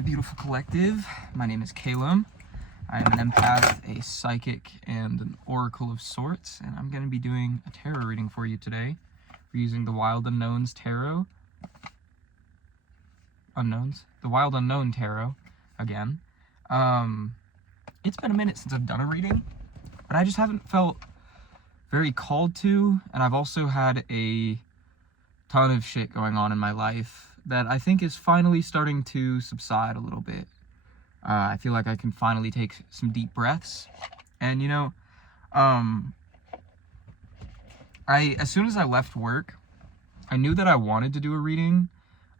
my beautiful collective. My name is Calum. I am an empath, a psychic, and an oracle of sorts, and I'm going to be doing a tarot reading for you today. We're using the Wild Unknowns Tarot. The Wild Unknown Tarot, again. It's been a minute since I've done a reading, but I just haven't felt very called to, and I've also had a ton of shit going on in my life that I think is finally starting to subside a little bit. I feel like I can finally take some deep breaths, and as soon as I left work, I knew that I wanted to do a reading,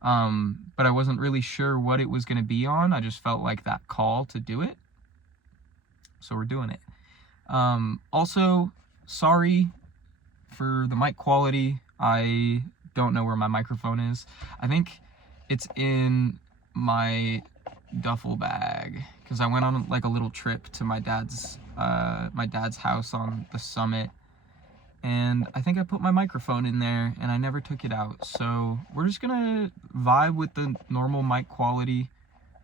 but I wasn't really sure what it was going to be on. I just felt like that call to do it, so we're doing it. Also, sorry for the mic quality. I don't know where my microphone is. I think it's in my duffel bag, because I went on like a little trip to my dad's house on the summit, and I think I put my microphone in there and I never took it out. So we're just gonna vibe with the normal mic quality.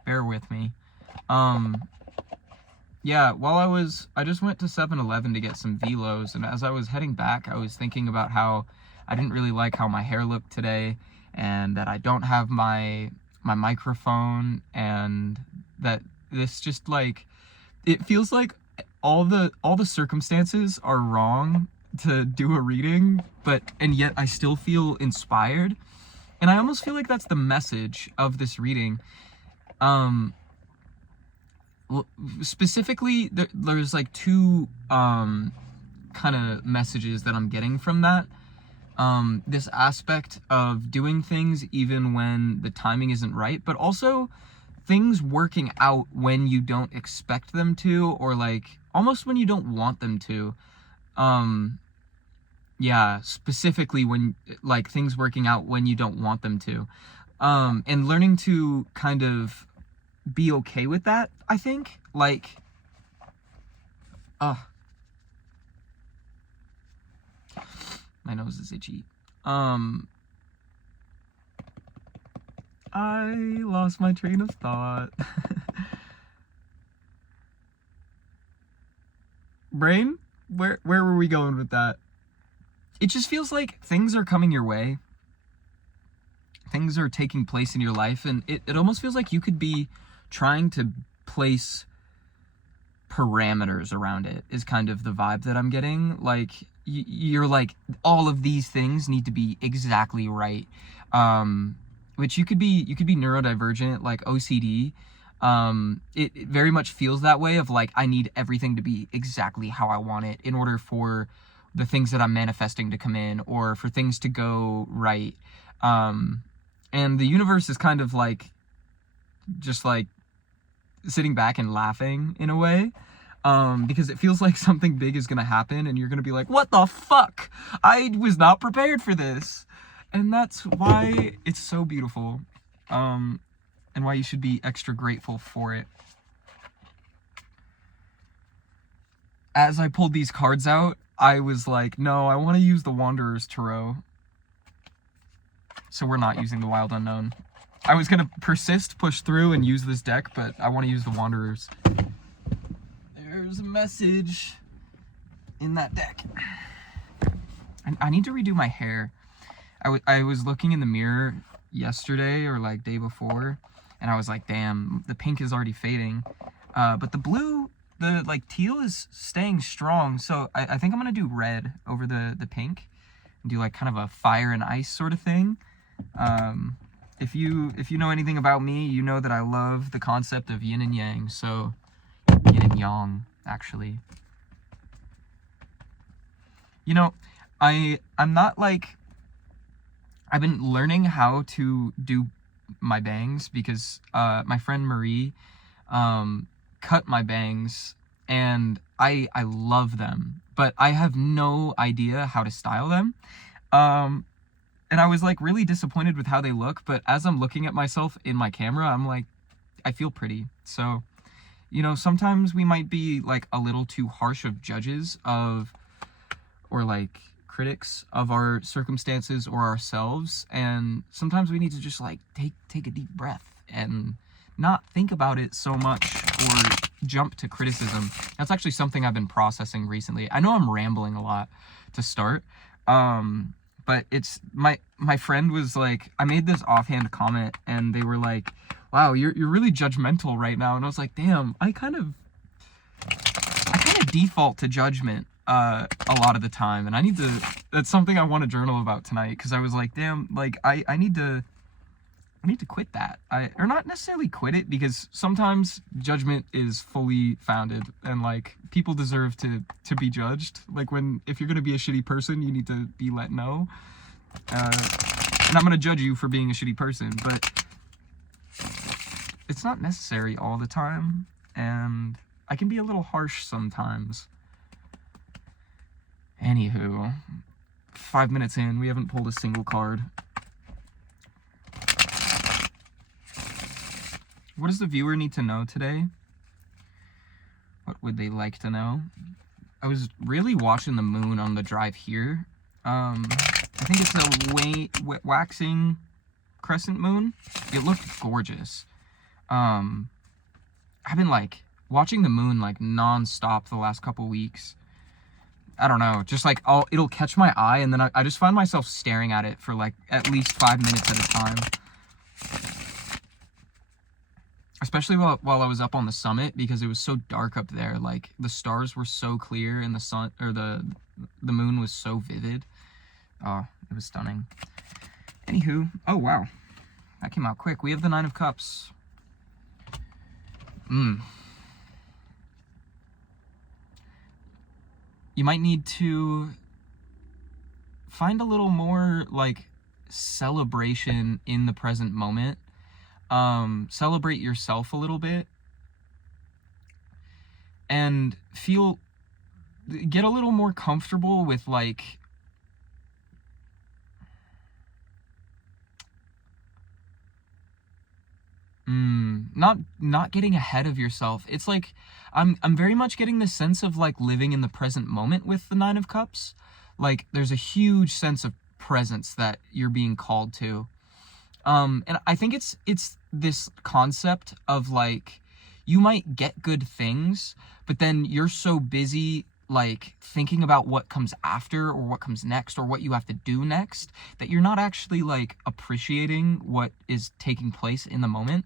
Bear with me. Yeah, I just went to 7-Eleven to get some Velos, and as I was heading back, I was thinking about how I didn't really like how my hair looked today, and that I don't have my microphone, and that this just like, it feels like all the circumstances are wrong to do a reading, and yet I still feel inspired, and I almost feel like that's the message of this reading. Specifically, there's like two kind of messages that I'm getting from that. This aspect of doing things even when the timing isn't right, but also things working out when you don't expect them to, or like almost when you don't want them to. Yeah, specifically when like things working out when you don't want them to. And learning to kind of be okay with that, I think. Like, my nose is itchy. I lost my train of thought. Brain? Where were we going with that? It just feels like things are coming your way. Things are taking place in your life, and it almost feels like you could be trying to place parameters around it, is kind of the vibe that I'm getting. Like, you're like, all of these things need to be exactly right, which you could be neurodivergent, like OCD. It very much feels that way, of like, I need everything to be exactly how I want it in order for the things that I'm manifesting to come in, or for things to go right. And the universe is kind of like, just like sitting back and laughing in a way, because it feels like something big is gonna happen, and you're gonna be like, what the fuck? I was not prepared for this. And that's why it's so beautiful, and why you should be extra grateful for it. As I pulled these cards out, I was like, no, I want to use the Wanderer's Tarot. So we're not using the Wild Unknown. I was going to push through and use this deck, but I want to use the Wanderers. There's a message in that deck. I need to redo my hair. I was looking in the mirror yesterday, or like day before, and I was like, damn, the pink is already fading. But the blue, the like teal, is staying strong. So I think I'm going to do red over the pink, and do like kind of a fire and ice sort of thing. If you know anything about me, you know that I love the concept of yin and yang. So yin and yang, actually. You know, I'm not like, I've been learning how to do my bangs, because my friend Marie cut my bangs, and I love them, but I have no idea how to style them. And I was like really disappointed with how they look, but as I'm looking at myself in my camera, I'm like, I feel pretty. So, sometimes we might be like a little too harsh of judges of, or like critics of our circumstances or ourselves, and sometimes we need to just like take a deep breath and not think about it so much or jump to criticism. That's actually something I've been processing recently. I know I'm rambling a lot to start, but it's my friend was like, I made this offhand comment and they were like, wow, you're really judgmental right now. And I was like, damn, I kind of default to judgment a lot of the time, and that's something I want to journal about tonight, because I was like, damn, like I need to quit that. Or not necessarily quit it, because sometimes judgment is fully founded, and like people deserve to be judged. Like if you're gonna be a shitty person, you need to be let know. And I'm gonna judge you for being a shitty person, but it's not necessary all the time, and I can be a little harsh sometimes. Anywho, 5 minutes in, we haven't pulled a single card. What does the viewer need to know today? What would they like to know? I was really watching the moon on the drive here. I think it's a waxing crescent moon. It looked gorgeous. I've been like watching the moon like non-stop the last couple weeks. I don't know, just like it'll catch my eye, and then I just find myself staring at it for like at least 5 minutes at a time. Especially while I was up on the summit, because it was so dark up there. Like the stars were so clear and the sun, or the moon was so vivid. Oh, it was stunning. Anywho, oh wow, that came out quick. We have the Nine of Cups. You might need to find a little more like celebration in the present moment. Celebrate yourself a little bit, and get a little more comfortable with like not getting ahead of yourself. It's like I'm very much getting the sense of like living in the present moment with the Nine of Cups. Like there's a huge sense of presence that you're being called to. And I think it's this concept of like, you might get good things, but then you're so busy like thinking about what comes after, or what comes next, or what you have to do next, that you're not actually like appreciating what is taking place in the moment.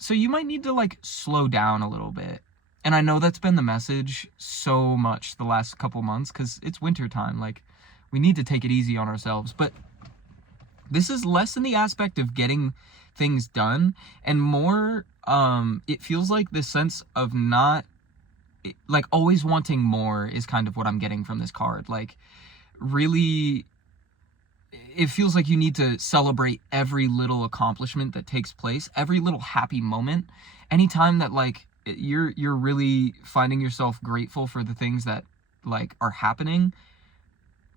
So you might need to like slow down a little bit. And I know that's been the message so much the last couple months, because it's winter time. Like, we need to take it easy on ourselves. But this is less in the aspect of getting things done, and more, it feels like this sense of not, like, always wanting more is kind of what I'm getting from this card. Like, really, it feels like you need to celebrate every little accomplishment that takes place, every little happy moment. Anytime that, like, you're really finding yourself grateful for the things that, like, are happening,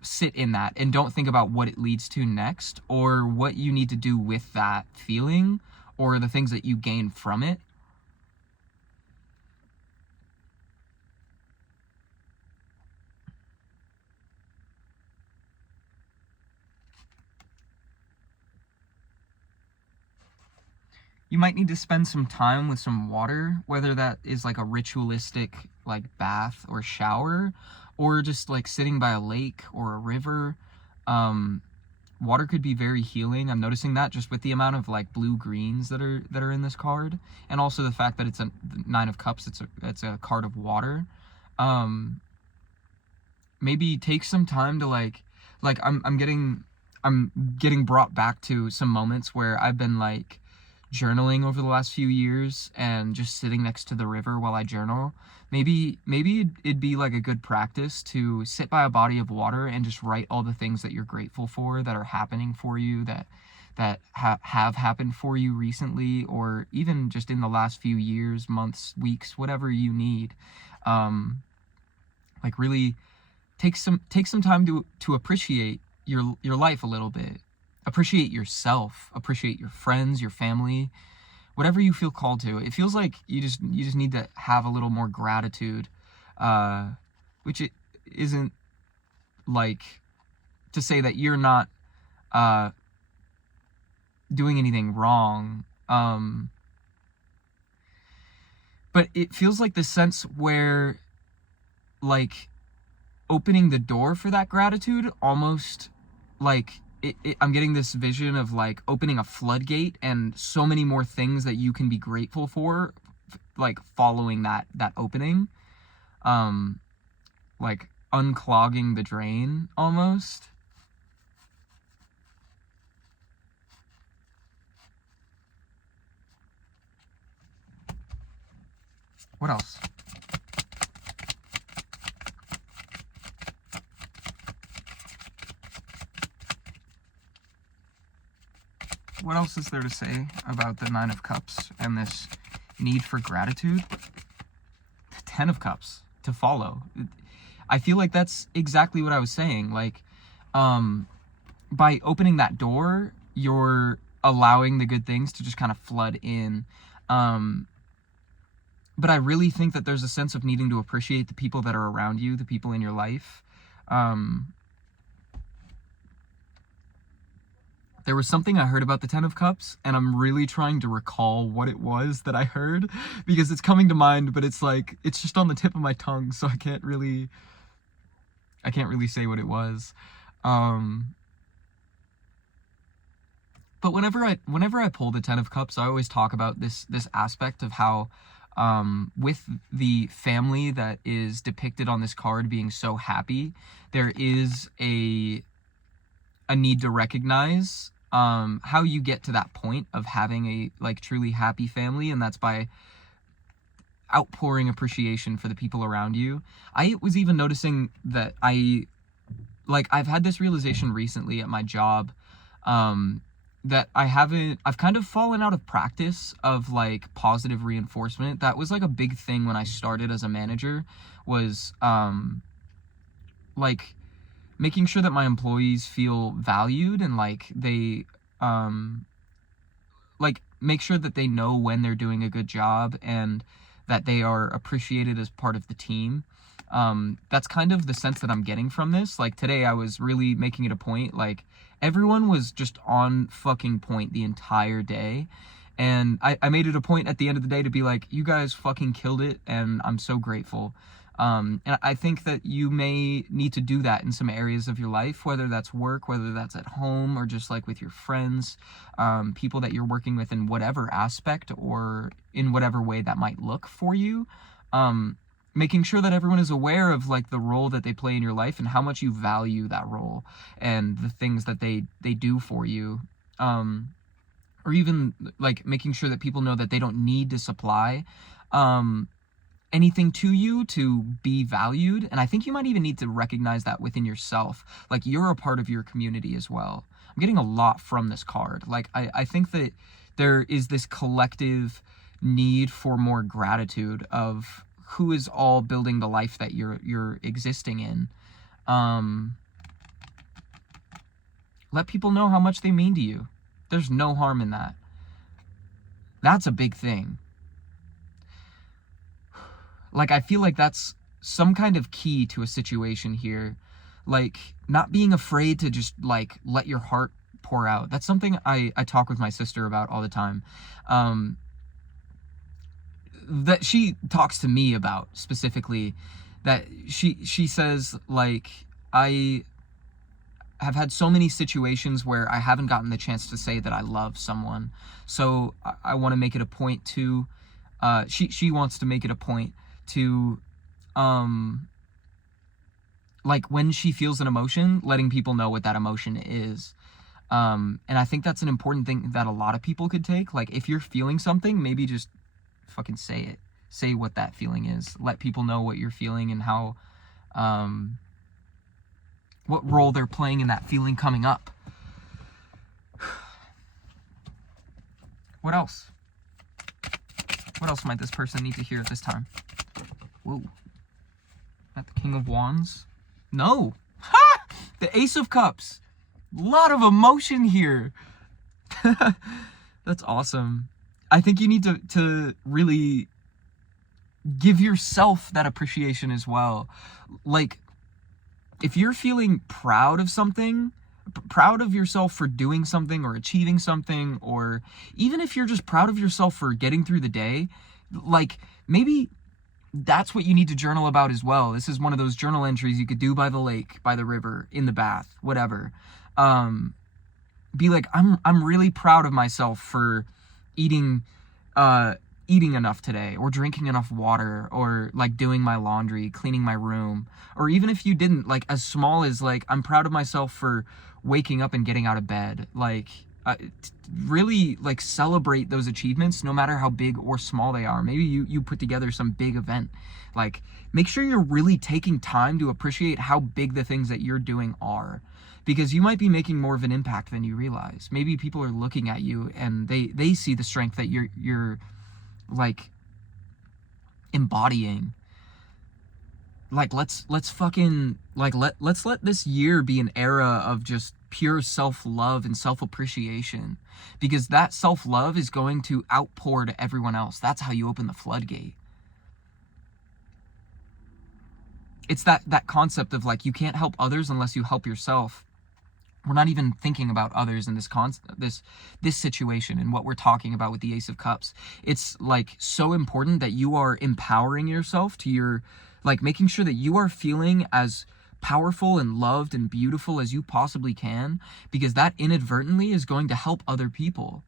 sit in that and don't think about what it leads to next, or what you need to do with that feeling, or the things that you gain from it. You might need to spend some time with some water, whether that is like a ritualistic like bath or shower, or just like sitting by a lake or a river. Water could be very healing. I'm noticing that just with the amount of like blue greens that are in this card, and also the fact that it's a Nine of Cups. It's a card of water. Maybe take some time to like I'm getting brought back to some moments where I've been like journaling over the last few years, and just sitting next to the river while I journal. Maybe it'd be like a good practice to sit by a body of water and just write all the things that you're grateful for, that are happening for you, that have happened for you recently, or even just in the last few years, months, weeks, whatever you need. Like really take some time to appreciate your life a little bit. Appreciate yourself, appreciate your friends, your family, whatever you feel called to. It feels like you just need to have a little more gratitude, which it isn't like to say that you're not doing anything wrong. But it feels like the sense where, like, opening the door for that gratitude almost, like, I'm getting this vision of, like, opening a floodgate and so many more things that you can be grateful for, like, following that opening. Um, like, unclogging the drain, almost. What else? What else is there to say about the Nine of Cups and this need for gratitude? The Ten of Cups to follow. I feel like that's exactly what I was saying. Like, by opening that door, you're allowing the good things to just kind of flood in. But I really think that there's a sense of needing to appreciate the people that are around you, the people in your life. There was something I heard about the Ten of Cups, and I'm really trying to recall what it was that I heard, because it's coming to mind, but it's like, it's just on the tip of my tongue, so I can't really say what it was. But whenever I pull the Ten of Cups, I always talk about this aspect of how, with the family that is depicted on this card being so happy, there is a need to recognize how you get to that point of having a, like, truly happy family, and that's by outpouring appreciation for the people around you. I was even noticing that I've had this realization recently at my job, that I've kind of fallen out of practice of, like, positive reinforcement. That was, like, a big thing when I started as a manager, was like, making sure that my employees feel valued, and, like, they like, make sure that they know when they're doing a good job and that they are appreciated as part of the team. That's kind of the sense that I'm getting from this. Like, today I was really making it a point, like, everyone was just on fucking point the entire day. And I made it a point at the end of the day to be like, you guys fucking killed it, and I'm so grateful. And I think that you may need to do that in some areas of your life, whether that's work, whether that's at home, or just, like, with your friends, people that you're working with in whatever aspect or in whatever way that might look for you. Making sure that everyone is aware of, like, the role that they play in your life and how much you value that role and the things that they do for you. Or even, like, making sure that people know that they don't need to supply anything to you to be valued. And I think you might even need to recognize that within yourself. Like, you're a part of your community as well. I'm getting a lot from this card. Like, I think that there is this collective need for more gratitude of who is all building the life that you're existing in. Let people know how much they mean to you. There's no harm in that. That's a big thing. Like, I feel like that's some kind of key to a situation here. Like, not being afraid to just, like, let your heart pour out. That's something I talk with my sister about all the time. That she talks to me about specifically, that she says, like, I have had so many situations where I haven't gotten the chance to say that I love someone. So I want to make it a point to, she wants to make it a point to, like, when she feels an emotion, letting people know what that emotion is. And I think that's an important thing that a lot of people could take. Like, if you're feeling something, maybe just fucking say it. Say what that feeling is. Let people know what you're feeling and how, what role they're playing in that feeling coming up. What else? What else might this person need to hear at this time? Whoa. At the King of Wands? No! Ha! The Ace of Cups! Lot of emotion here! That's awesome. I think you need to really give yourself that appreciation as well. Like, if you're feeling proud of something, proud of yourself for doing something or achieving something, or even if you're just proud of yourself for getting through the day, like maybe that's what you need to journal about as well. This is one of those journal entries you could do by the lake, by the river, in the bath, whatever. Be like, I'm really proud of myself for eating eating enough today, or drinking enough water, or like doing my laundry, cleaning my room. Or even if you didn't, like as small as like, I'm proud of myself for waking up and getting out of bed. Like really like celebrate those achievements, no matter how big or small they are. Maybe you put together some big event. Like make sure you're really taking time to appreciate how big the things that you're doing are, because you might be making more of an impact than you realize. Maybe people are looking at you and they see the strength that you're like embodying. Like let's fucking like let's let this year be an era of just pure self-love and self-appreciation, because that self-love is going to outpour to everyone else. That's how you open the floodgate. It's that concept of like, you can't help others unless you help yourself. We're not even thinking about others in this situation and what we're talking about with the Ace of Cups. It's like so important that you are empowering yourself to your, like making sure that you are feeling as powerful and loved and beautiful as you possibly can, because that inadvertently is going to help other people.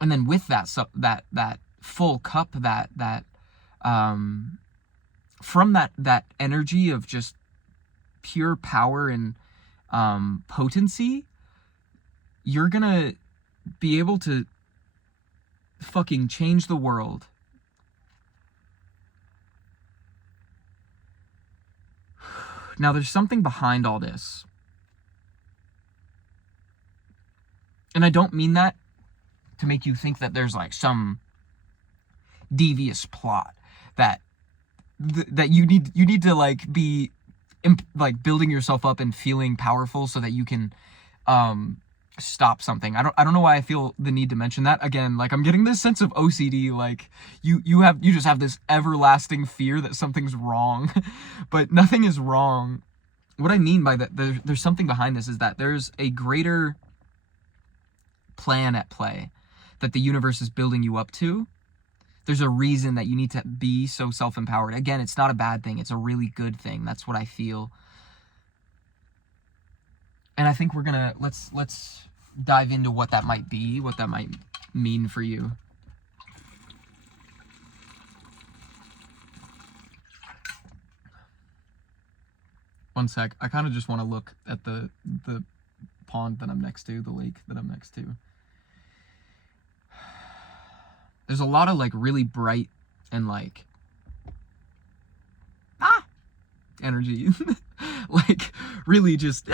And then with that that full cup, that from that energy of just pure power and potency, you're gonna be able to fucking change the world. Now there's something behind all this, and I don't mean that to make you think that there's like some devious plot that you need to like be like building yourself up and feeling powerful so that you can stop something. I don't know why I feel the need to mention that again. Like I'm getting this sense of OCD, like you just have this everlasting fear that something's wrong. But nothing is wrong. What I mean by that, there's something behind this, is that there's a greater plan at play that the universe is building you up to. There's a reason that you need to be so self-empowered. Again, it's not a bad thing. It's a really good thing. That's what I feel. And I think we're gonna, let's dive into what that might be, what that might mean for you. One sec. I kind of just want to look at the pond that I'm next to, the lake that I'm next to. There's a lot of like really bright and like energy. Like really just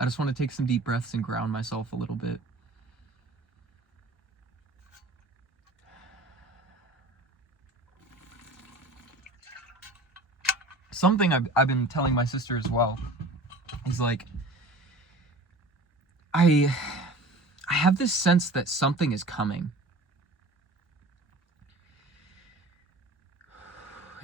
I just want to take some deep breaths and ground myself a little bit. Something I've been telling my sister as well is like, I have this sense that something is coming.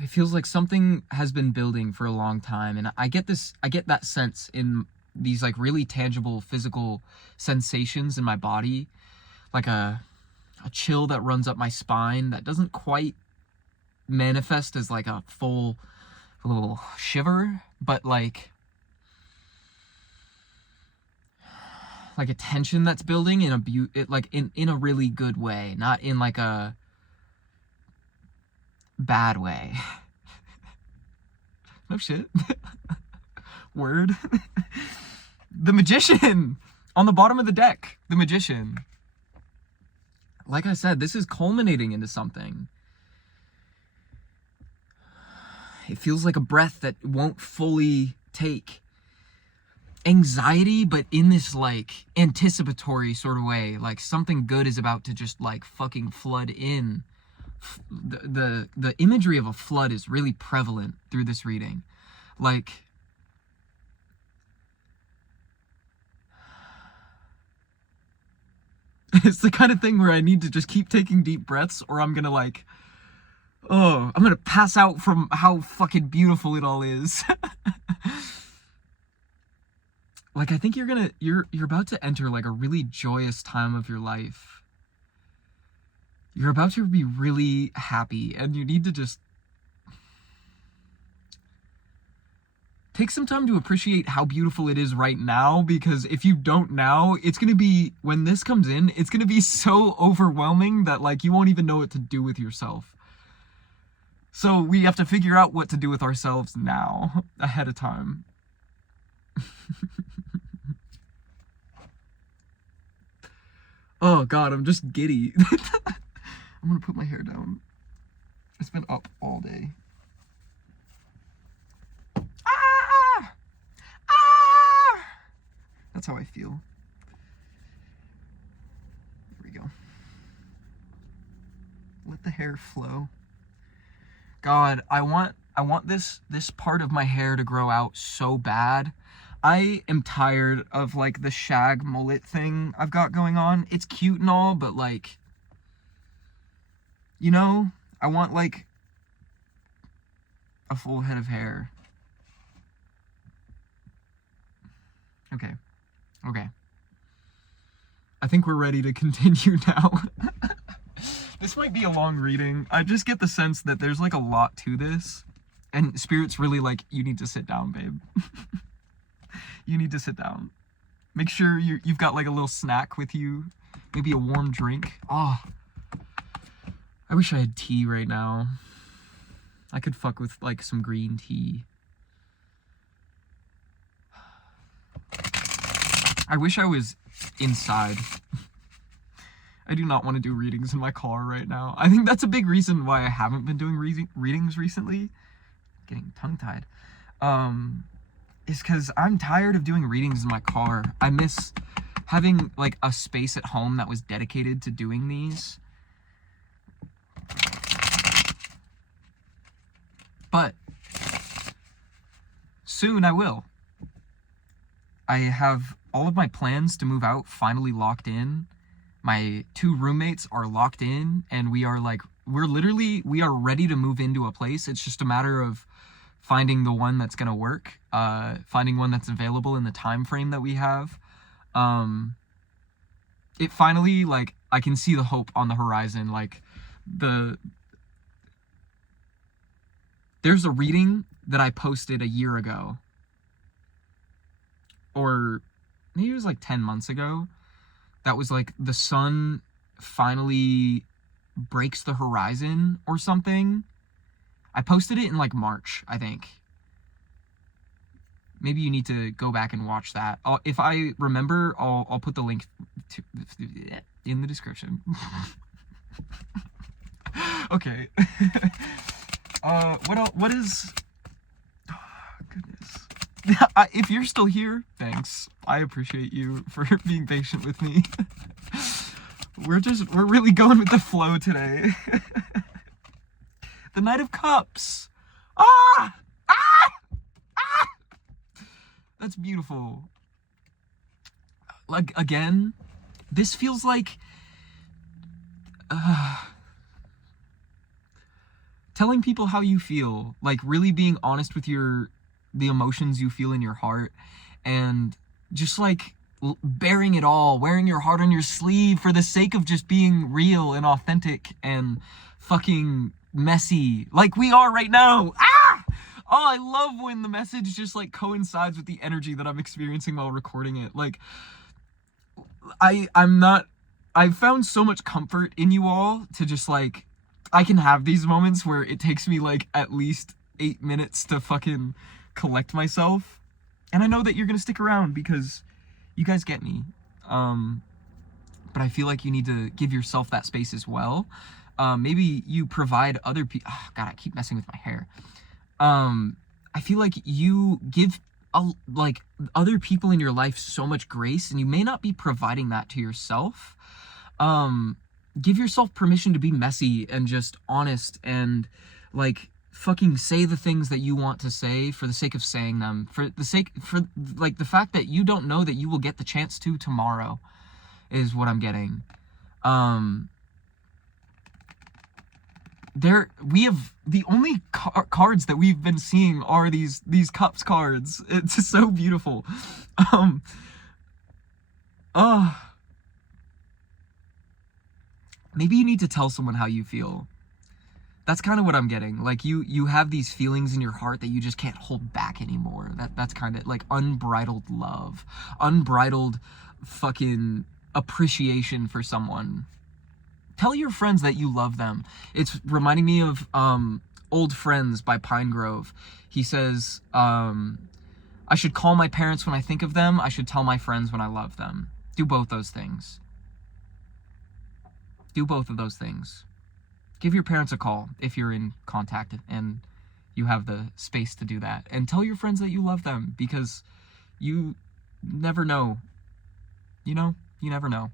It feels like something has been building for a long time, and I get that sense in these like really tangible physical sensations in my body, like a chill that runs up my spine that doesn't quite manifest as like a full little shiver, but like a tension that's building in in a really good way, not in like a bad way. No shit. Word. The Magician on the bottom of the deck. The Magician. Like I said, this is culminating into something. It feels like a breath that won't fully take. Anxiety, but in this like anticipatory sort of way, like something good is about to just like fucking flood in. The imagery of a flood is really prevalent through this reading. Like it's the kind of thing where I need to just keep taking deep breaths, or I'm gonna like Oh, I'm gonna pass out from how fucking beautiful it all is. Like, I think you're about to enter like a really joyous time of your life. You're about to be really happy, and you need to just take some time to appreciate how beautiful it is right now, because if you don't now, it's gonna be, when this comes in, it's gonna be so overwhelming that like you won't even know what to do with yourself. So we have to figure out what to do with ourselves now, ahead of time. Oh god, I'm just giddy. I'm gonna put my hair down. It's been up all day. Ah! Ah! That's how I feel. There we go. Let the hair flow. God, I want this part of my hair to grow out so bad. I am tired of like the shag mullet thing I've got going on. It's cute and all, but like, you know, I want like a full head of hair. Okay. Okay. I think we're ready to continue now. This might be a long reading. I just get the sense that there's like a lot to this. And Spirit's really like, you need to sit down, babe. You need to sit down. Make sure you've got like a little snack with you. Maybe a warm drink. Oh, I wish I had tea right now. I could fuck with like some green tea. I wish I was inside. I do not want to do readings in my car right now. I think that's a big reason why I haven't been doing readings recently. Getting tongue-tied. Is because I'm tired of doing readings in my car. I miss having like a space at home that was dedicated to doing these. But soon I will. I have all of my plans to move out finally locked in. My 2 roommates are locked in, and we are ready to move into a place. It's just a matter of finding the one that's gonna work, finding one that's available in the time frame that we have. It finally, like, I can see the hope on the horizon. Like, there's a reading that I posted a year ago, or maybe it was like 10 months ago, that was like the sun finally breaks the horizon or something. I posted it in like March, I think. Maybe you need to go back and watch that. If I remember, I'll put the link in the description. Okay. What else? What is? Oh, goodness. If you're still here, thanks. I appreciate you for being patient with me. We're really going with the flow today. The Knight of Cups. Ah! Ah! Ah! That's beautiful. Like, again, this feels like telling people how you feel, like really being honest with the emotions you feel in your heart, and just like bearing it all, wearing your heart on your sleeve for the sake of just being real and authentic and fucking messy, like we are right now. Ah! Oh, I love when the message just like coincides with the energy that I'm experiencing while recording it. Like, I've found so much comfort in you all to just like, I can have these moments where it takes me like at least 8 minutes to fucking collect myself. And I know that you're gonna stick around because you guys get me. But I feel like you need to give yourself that space as well. Maybe you provide other people. Oh, God, I keep messing with my hair. I feel like you give like other people in your life so much grace, and you may not be providing that to yourself. Give yourself permission to be messy and just honest, and like fucking say the things that you want to say for the sake of saying them, for like the fact that you don't know that you will get the chance to tomorrow is what I'm getting. we have the only cards that we've been seeing are these cups cards. It's just so beautiful. um uh Maybe you need to tell someone how you feel. That's kind of what I'm getting. Like you have these feelings in your heart that you just can't hold back anymore. That's kind of like unbridled love, unbridled fucking appreciation for someone. Tell your friends that you love them. It's reminding me of Old Friends by Pinegrove. He says, I should call my parents when I think of them. I should tell my friends when I love them. Do both those things. Do both of those things. Give your parents a call if you're in contact and you have the space to do that. And tell your friends that you love them, because you never know. You know? You never know.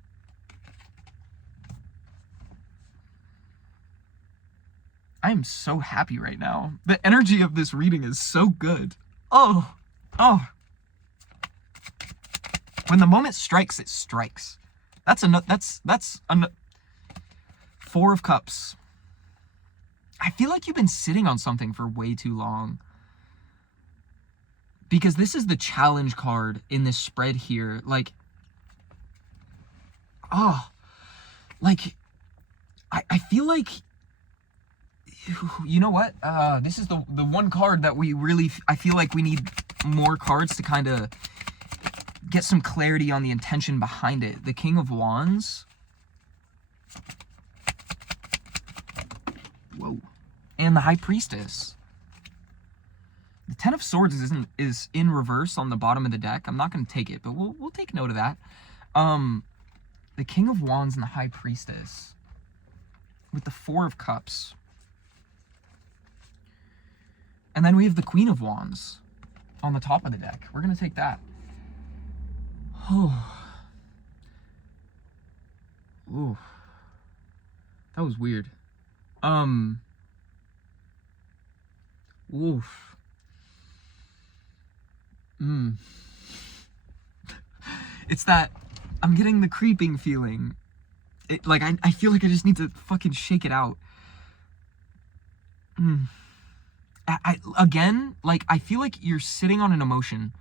I am so happy right now. The energy of this reading is so good. Oh. When the moment strikes, it strikes. That's Four of Cups. I feel like you've been sitting on something for way too long. Because this is the challenge card in this spread here. Like, I feel like, you know what? This is the one card that we really, I feel like we need more cards to kind of get some clarity on the intention behind it. The King of Wands. Whoa. And the High Priestess. The Ten of Swords is in reverse on the bottom of the deck. I'm not going to take it, but we'll take note of that. The King of Wands and the High Priestess. With the Four of Cups. And then we have the Queen of Wands on the top of the deck. We're going to take that. Oh. Ooh. That was weird. Oof. It's that I'm getting the creeping feeling. Like, I feel like I just need to fucking shake it out. Again, like, I feel like you're sitting on an emotion.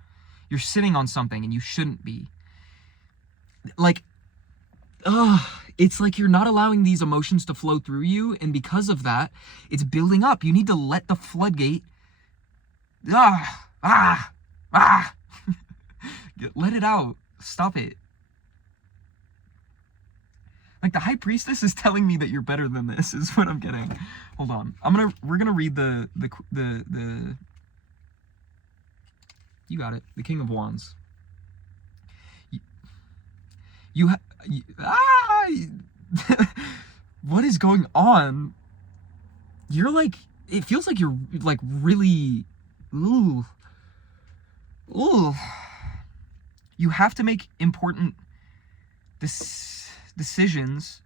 You're sitting on something and you shouldn't be. Like, it's like you're not allowing these emotions to flow through you, and because of that, it's building up. You need to let the floodgate... Let it out. Stop it. Like, the High Priestess is telling me that you're better than this, is what I'm getting. Hold on. We're gonna read the you got it. The King of Wands. What is going on? You're like, it feels like you're like really, ooh. You have to make important decisions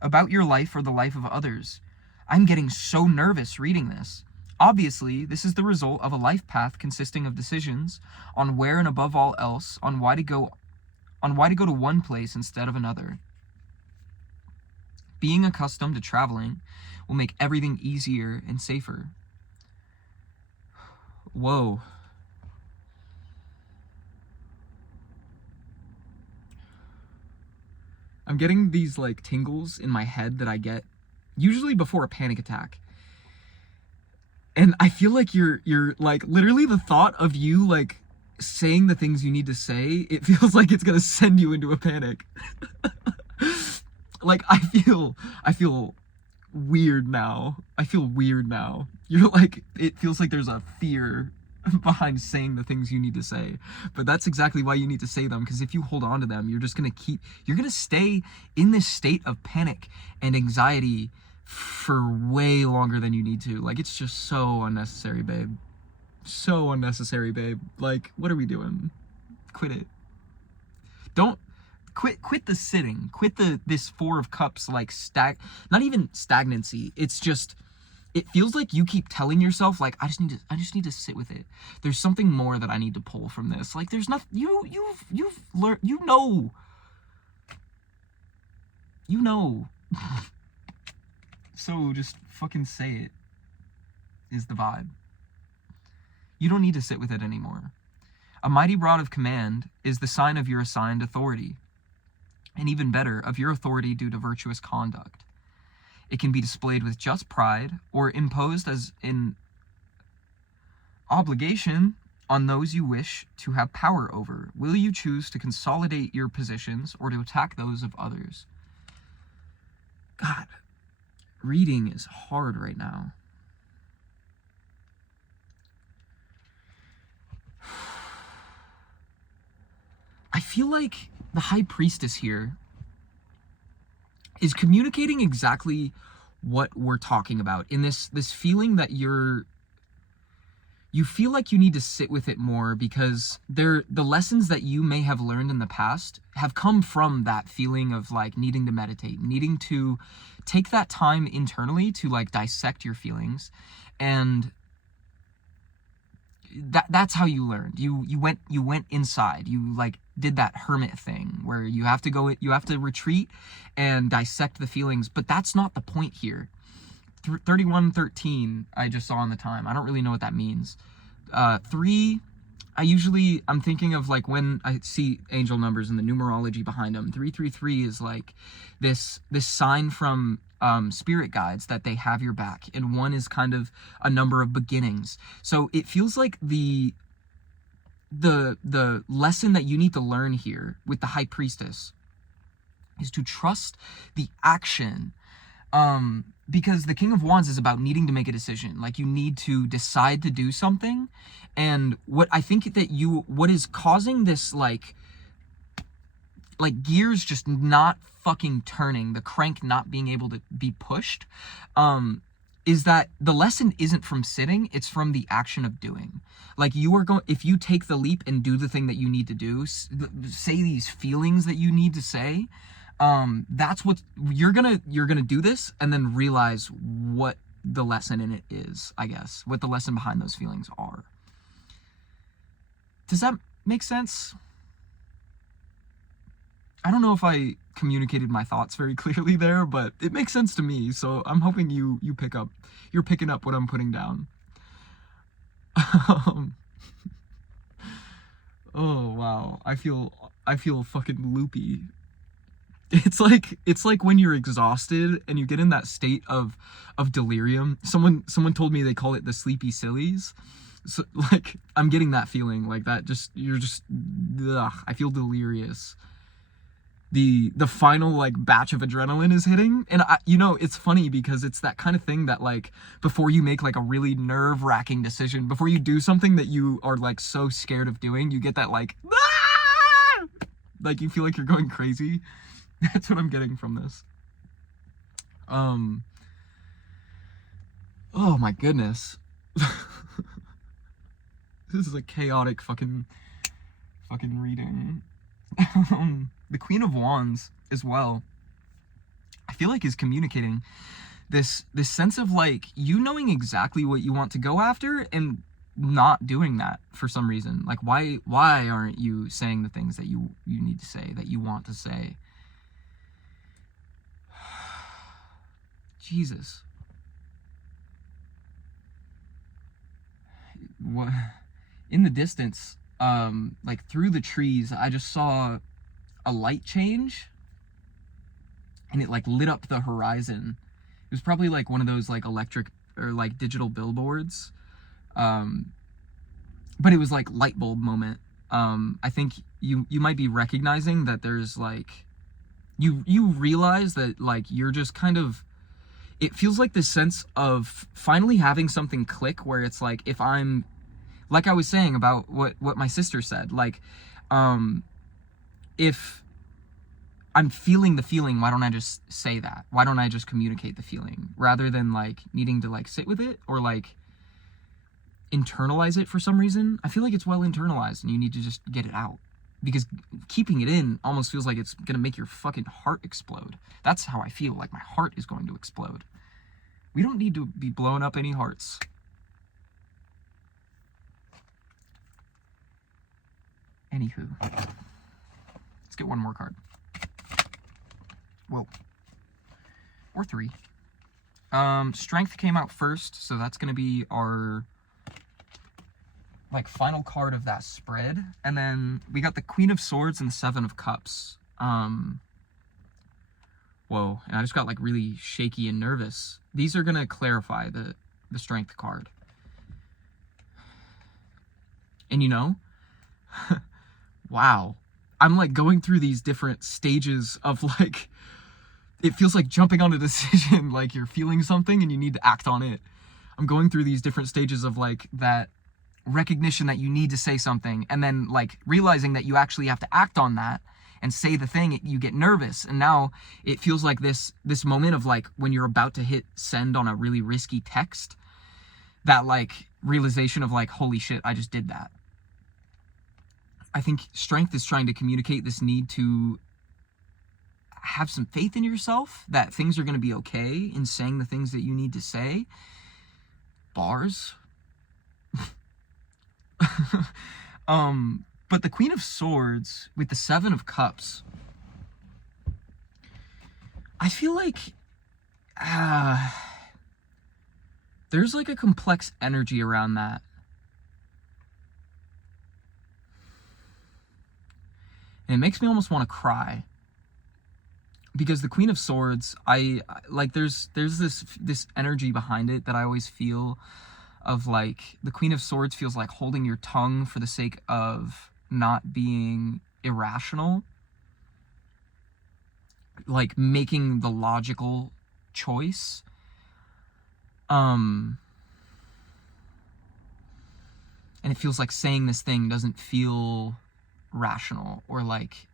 about your life or the life of others. I'm getting so nervous reading this. Obviously, this is the result of a life path consisting of decisions on where and above all else, on why to go to one place instead of another. Being accustomed to traveling will make everything easier and safer. Whoa. I'm getting these like tingles in my head that I get usually before a panic attack. And I feel like you're like, literally the thought of you like saying the things you need to say, it feels like it's gonna send you into a panic. Like, I feel weird now. I feel weird now. You're like, it feels like there's a fear behind saying the things you need to say. But that's exactly why you need to say them, because if you hold on to them, you're gonna stay in this state of panic and anxiety for way longer than you need to. Like, it's just so unnecessary, babe. So unnecessary, babe. Like, what are we doing? Quit it. Don't quit the sitting. Quit this Four of Cups, like, not even stagnancy. It's just, it feels like you keep telling yourself, like, I just need to sit with it. There's something more that I need to pull from this. Like, there's nothing, you've learned, you know. So just fucking say it, is the vibe. You don't need to sit with it anymore. A mighty rod of command is the sign of your assigned authority, and even better, of your authority due to virtuous conduct. It can be displayed with just pride or imposed as an obligation on those you wish to have power over. Will you choose to consolidate your positions or to attack those of others? God, reading is hard right now. I feel like the High Priestess here is communicating exactly what we're talking about in this feeling that you feel like you need to sit with it more, because the lessons that you may have learned in the past have come from that feeling of like needing to meditate, needing to take that time internally to like dissect your feelings. And that's how you learned. You went inside. You like did that hermit thing where you have to retreat and dissect the feelings, but that's not the point here. 31:13 I just saw on the time. I don't really know what that means. 3, I'm thinking of like when I see angel numbers and the numerology behind them. 333 is like this sign from spirit guides that they have your back, and 1 is kind of a number of beginnings. So it feels like the lesson that you need to learn here with the High Priestess is to trust the action. Because the King of Wands is about needing to make a decision. Like, you need to decide to do something. And what I think that what is causing this, like gears just not fucking turning, the crank not being able to be pushed, is that the lesson isn't from sitting, it's from the action of doing. Like, if you take the leap and do the thing that you need to do, say these feelings that you need to say, that's what you're gonna do this, and then realize what the lesson in it is, I guess, what the lesson behind those feelings are. Does that make sense? I don't know if I communicated my thoughts very clearly there, but it makes sense to me, so I'm hoping you're picking up what I'm putting down. Oh wow, I feel fucking loopy. It's like when you're exhausted and you get in that state of delirium. Someone told me they call it the sleepy sillies. So like, I'm getting that feeling like that. I feel delirious. The final like batch of adrenaline is hitting, and it's funny because it's that kind of thing that like before you make like a really nerve-wracking decision, before you do something that you are like so scared of doing, you get that like like you feel like you're going crazy. That's what I'm getting from this. Oh my goodness. This is a chaotic fucking reading. The Queen of Wands as well, I feel like, is communicating this sense of like you knowing exactly what you want to go after and not doing that for some reason. Like, why aren't you saying the things that you need to say, that you want to say? Jesus. What in the distance, like through the trees, I just saw a light change, and it like lit up the horizon. It was probably like one of those like electric or like digital billboards, but it was like light bulb moment. I think you might be recognizing that there's like you realize that like you're just kind of, it feels like this sense of finally having something click, where it's like, if I'm, like I was saying about what my sister said, like, if I'm feeling the feeling, why don't I just say that? Why don't I just communicate the feeling rather than like needing to like sit with it or like internalize it for some reason? I feel like it's well internalized and you need to just get it out, because keeping it in almost feels like it's gonna make your fucking heart explode. That's how I feel, like my heart is going to explode. We don't need to be blowing up any hearts. Anywho, let's get one more card. Whoa. Or 3. Strength came out first, so that's going to be our like final card of that spread. And then we got the Queen of Swords and the Seven of Cups. Whoa, and I just got like really shaky and nervous. These are going to clarify the Strength card. And you know, wow, I'm like going through these different stages of like, it feels like jumping on a decision, like you're feeling something and you need to act on it. I'm going through these different stages of like that recognition that you need to say something, and then like realizing that you actually have to act on that and say the thing. You get nervous, and now it feels like this moment of like when you're about to hit send on a really risky text, that like realization of like, holy shit, I just did that. I think Strength is trying to communicate this need to have some faith in yourself, that things are going to be okay in saying the things that you need to say. Bars. But the Queen of Swords with the Seven of Cups, I feel like there's like a complex energy around that. And it makes me almost want to cry. Because the Queen of Swords, I like there's this energy behind it that I always feel of like the Queen of Swords feels like holding your tongue for the sake of not being irrational. Like making the logical choice. And it feels like saying this thing doesn't feel rational or like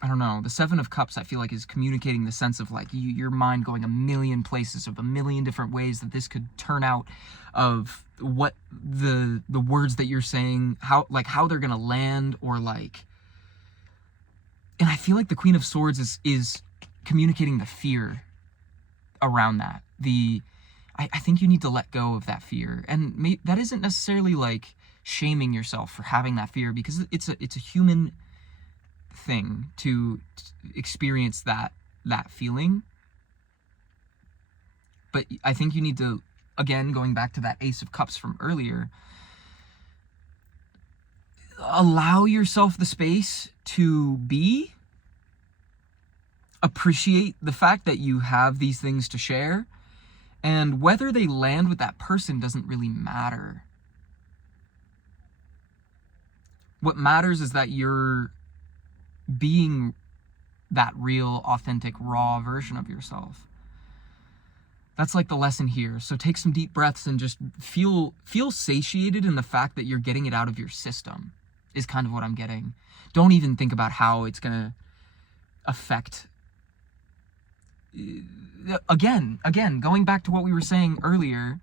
I don't know. The Seven of Cups, I feel like, is communicating the sense of like your mind going a million places of a million different ways that this could turn out, of what the words that you're saying, how they're gonna land, or like. And I feel like the Queen of Swords is communicating the fear around that. I think you need to let go of that fear, and that isn't necessarily like shaming yourself for having that fear, because it's a human thing to experience that feeling. But I think you need to, again, going back to that Ace of Cups from earlier, allow yourself the space to appreciate the fact that you have these things to share, and whether they land with that person doesn't really matter. What matters is that you're being that real, authentic, raw version of yourself. That's like the lesson here. So take some deep breaths and just feel satiated in the fact that you're getting it out of your system, is kind of what I'm getting. Don't even think about how it's gonna affect. Again, going back to what we were saying earlier,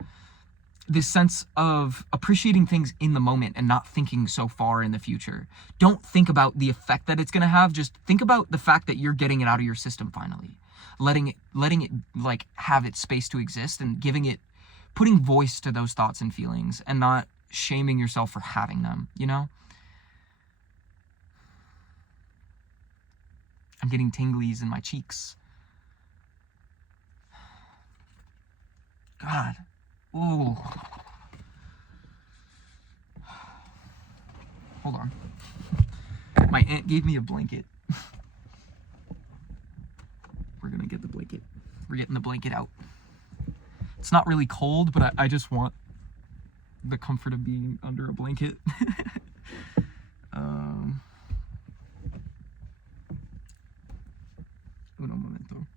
this sense of appreciating things in the moment and not thinking so far in the future. Don't think about the effect that it's going to have. Just think about the fact that you're getting it out of your system finally. Letting it like have its space to exist, and putting voice to those thoughts and feelings, and not shaming yourself for having them, you know? I'm getting tinglies in my cheeks. God. Ooh. Hold on. My aunt gave me a blanket. We're gonna get the blanket. We're getting the blanket out. It's not really cold, but I just want the comfort of being under a blanket. Uno momento.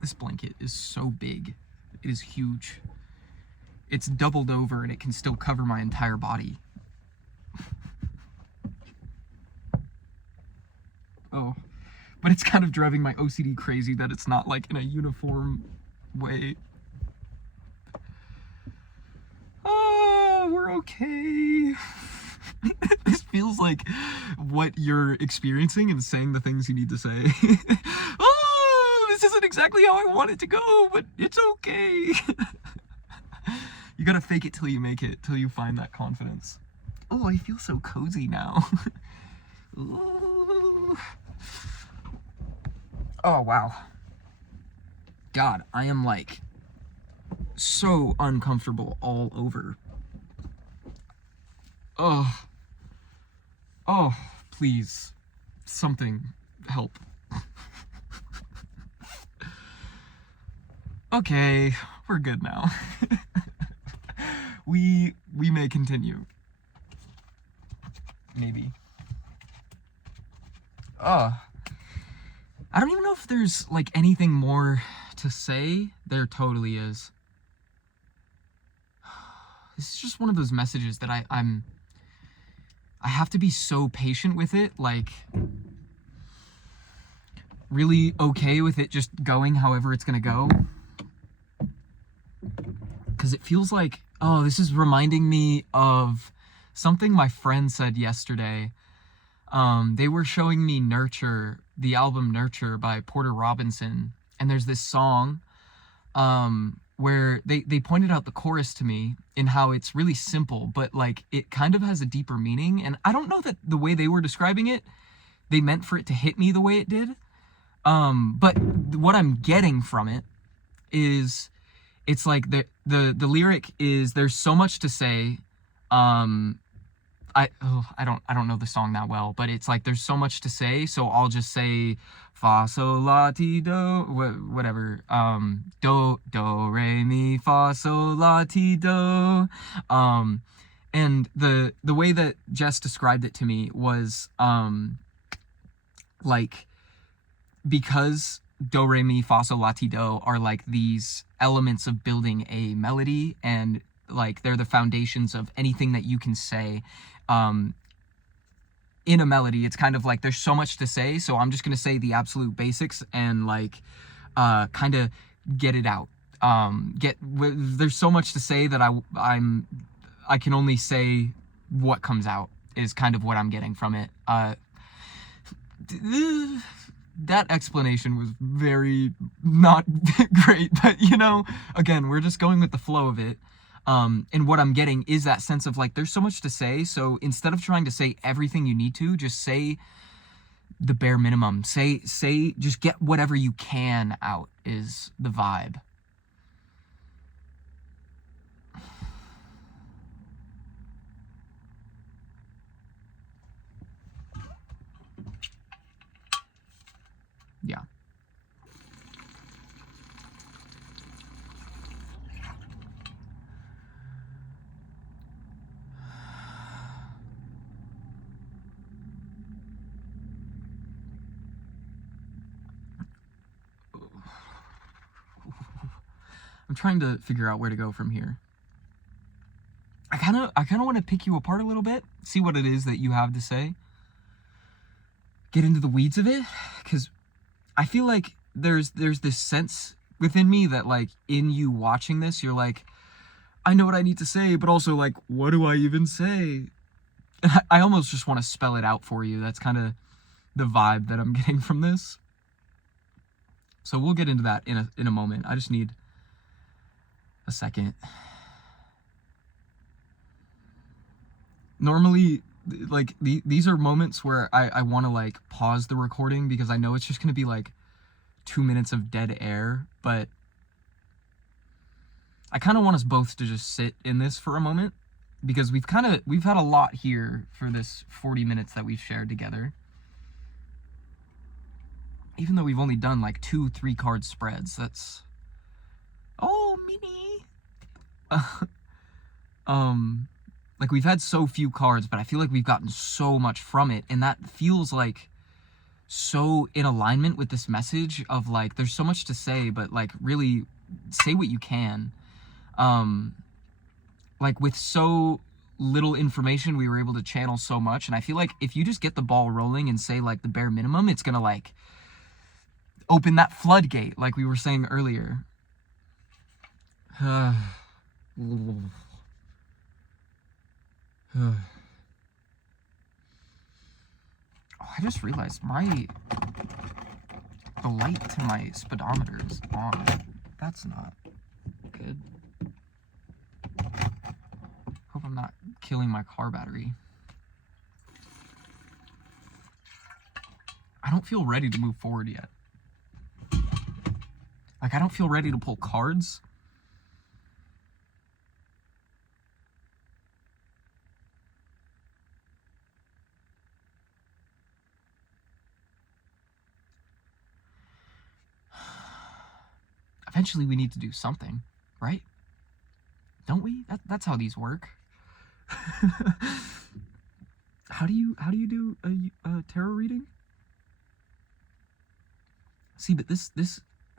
This blanket is so big. It is huge. It's doubled over and it can still cover my entire body. Oh, but it's kind of driving my OCD crazy that it's not like in a uniform way. Oh, we're okay. This feels like what you're experiencing and saying the things you need to say. Oh, this isn't exactly how I want it to go, but it's okay. You gotta fake it till you make it, till you find that confidence. Oh, I feel so cozy now. Ooh. Oh, wow. God, I am like so uncomfortable all over. Oh, oh, please, something help. Okay, we're good now. we may continue. Maybe. I don't even know if there's like anything more to say. There totally is. This is just one of those messages that I have to be so patient with it, like really okay with it just going however it's gonna go. Because it feels like, oh, this is reminding me of something my friend said yesterday. They were showing me Nurture, the album Nurture by Porter Robinson, and there's this song where they pointed out the chorus to me and how it's really simple, but like it kind of has a deeper meaning. And I don't know that the way they were describing it, they meant for it to hit me the way it did. But what I'm getting from it is it's like the lyric is there's so much to say. I don't know the song that well, but it's like there's so much to say, so I'll just say fa sol la ti do, whatever, do re mi fa sol la ti do, and the way that Jess described it to me was like, because do re mi fa sol la ti do are like these elements of building a melody, and like they're the foundations of anything that you can say in a melody. It's kind of like there's so much to say, so I'm just gonna say the absolute basics and like kind of get it out. There's so much to say that I can only say what comes out is kind of what I'm getting from it. That explanation was very not great, but you know, again, we're just going with the flow of it. And what I'm getting is that sense of like, there's so much to say. So instead of trying to say everything you need to, just say the bare minimum. Just get whatever you can out is the vibe. Yeah. I'm trying to figure out where to go from here. I kind of want to pick you apart a little bit, see what it is that you have to say. Get into the weeds of it, cuz I feel like there's this sense within me that like in you watching this, you're like, I know what I need to say, but also like, what do I even say? And I almost just want to spell it out for you. That's kind of the vibe that I'm getting from this. So we'll get into that in a moment. I just need a second. Normally, like these are moments where I want to like pause the recording because I know it's just going to be like 2 minutes of dead air, but I kind of want us both to just sit in this for a moment because we've had a lot here for this 40 minutes that we've shared together. Even though we've only done like 2-3 card spreads, that's, oh, mini. Like we've had so few cards, but I feel like we've gotten so much from it, and that feels like so in alignment with this message of like there's so much to say, but like really say what you can. Like with so little information, we were able to channel so much, and I feel like if you just get the ball rolling and say like the bare minimum, it's gonna like open that floodgate like we were saying earlier. Oh, I just realized the light to my speedometer is on. That's not good. Hope I'm not killing my car battery. I don't feel ready to move forward yet. Like, I don't feel ready to pull cards. Eventually we need to do something, right? Don't we? That's how these work. How do you do a tarot reading? See, but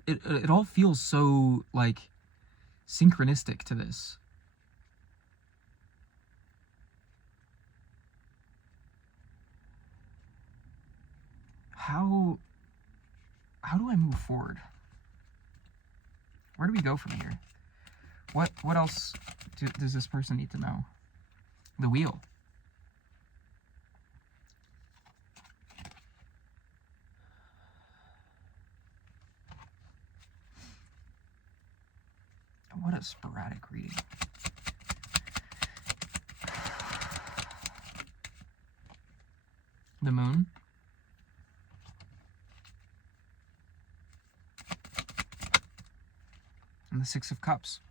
it all feels so like synchronistic to this. How do I move forward? Where do we go from here? What else does this person need to know? The wheel. What a sporadic reading. The moon. And the Six of Cups.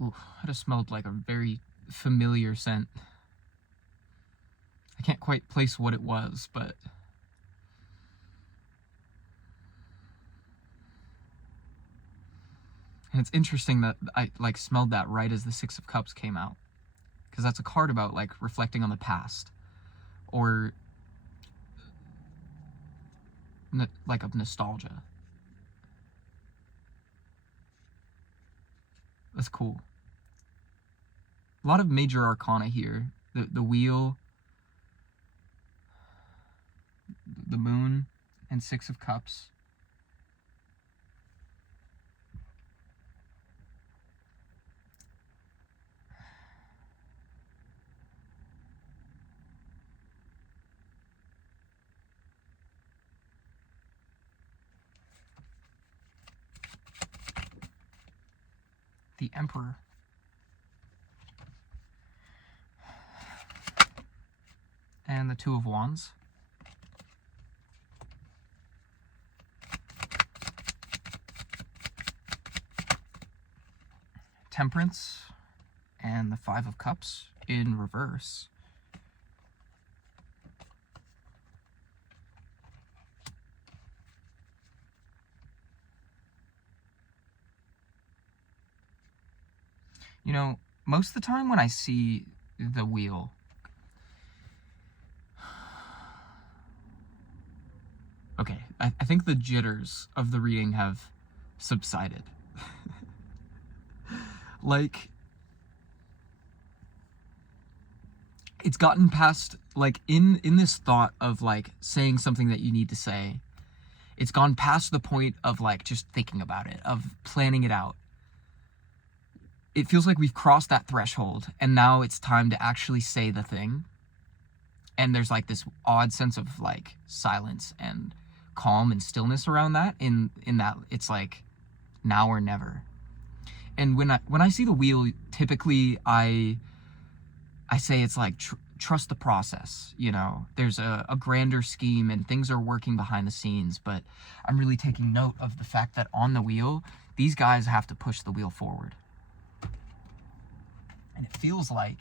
Ooh, that just smelled like a very familiar scent. I can't quite place what it was, but and it's interesting that I like smelled that right as the Six of Cups came out, because that's a card about like reflecting on the past, or like of nostalgia. That's cool. A lot of major arcana here. The wheel, the moon, and Six of Cups. The Emperor. And the Two of Wands. Temperance. And the Five of Cups in reverse. You know, most of the time when I see the wheel, okay, I think the jitters of the reading have subsided. Like, it's gotten past, like, in this thought of, like, saying something that you need to say, it's gone past the point of, like, just thinking about it, of planning it out. It feels like we've crossed that threshold, and now it's time to actually say the thing. And there's, like, this odd sense of, like, silence and calm and stillness around that, in that it's, like, now or never. And when I see the wheel, typically I say it's like trust the process. You know, there's a grander scheme and things are working behind the scenes, but I'm really taking note of the fact that on the wheel, these guys have to push the wheel forward. And it feels like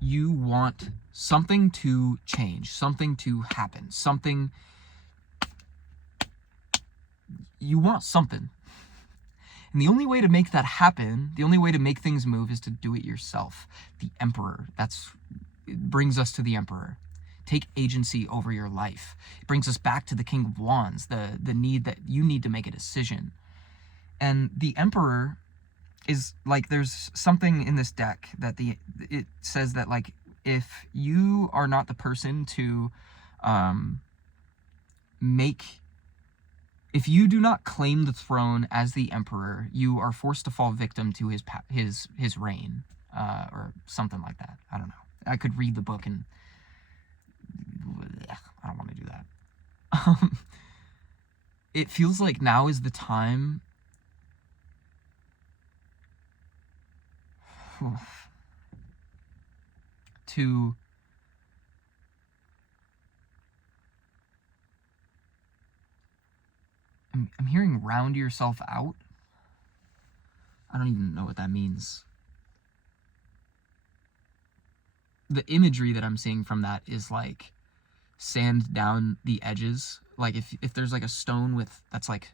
you want something to change, something to happen, something. You want something. And the only way to make that happen, the only way to make things move, is to do it yourself. The Emperor. It brings us to the Emperor. Take agency over your life. It brings us back to the King of Wands, the need that you need to make a decision. And the Emperor is like, there's something in this deck that it says that, like, if you are not the person to if you do not claim the throne as the Emperor, you are forced to fall victim to his reign, or something like that. I don't know. I could read the book and I don't want to do that. It feels like now is the time to I'm hearing round yourself out. I don't even know what that means. The imagery that I'm seeing from that is like sand down the edges. Like if there's like a stone with that's like